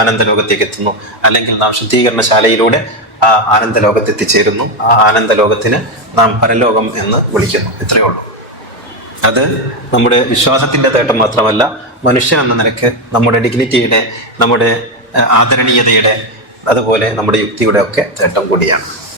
ആനന്ദ ലോകത്തേക്ക് എത്തുന്നു, അല്ലെങ്കിൽ നാം ശുദ്ധീകരണശാലയിലൂടെ ആ ആനന്ദ ലോകത്ത് എത്തിച്ചേരുന്നു. ആ ആനന്ദ ലോകത്തിന് നാം പരലോകം എന്ന് വിളിക്കുന്നു. ഇത്രയേ ഉള്ളൂ. അത് നമ്മുടെ വിശ്വാസത്തിന്റെ തേട്ടം മാത്രമല്ല, മനുഷ്യൻ എന്ന നിലയ്ക്ക് നമ്മുടെ ഡിഗ്നിറ്റിയുടെ, നമ്മുടെ ആദരണീയതയുടെ, അതുപോലെ നമ്മുടെ യുക്തിയുടെ ഒക്കെ തേട്ടം കൂടിയാണ്.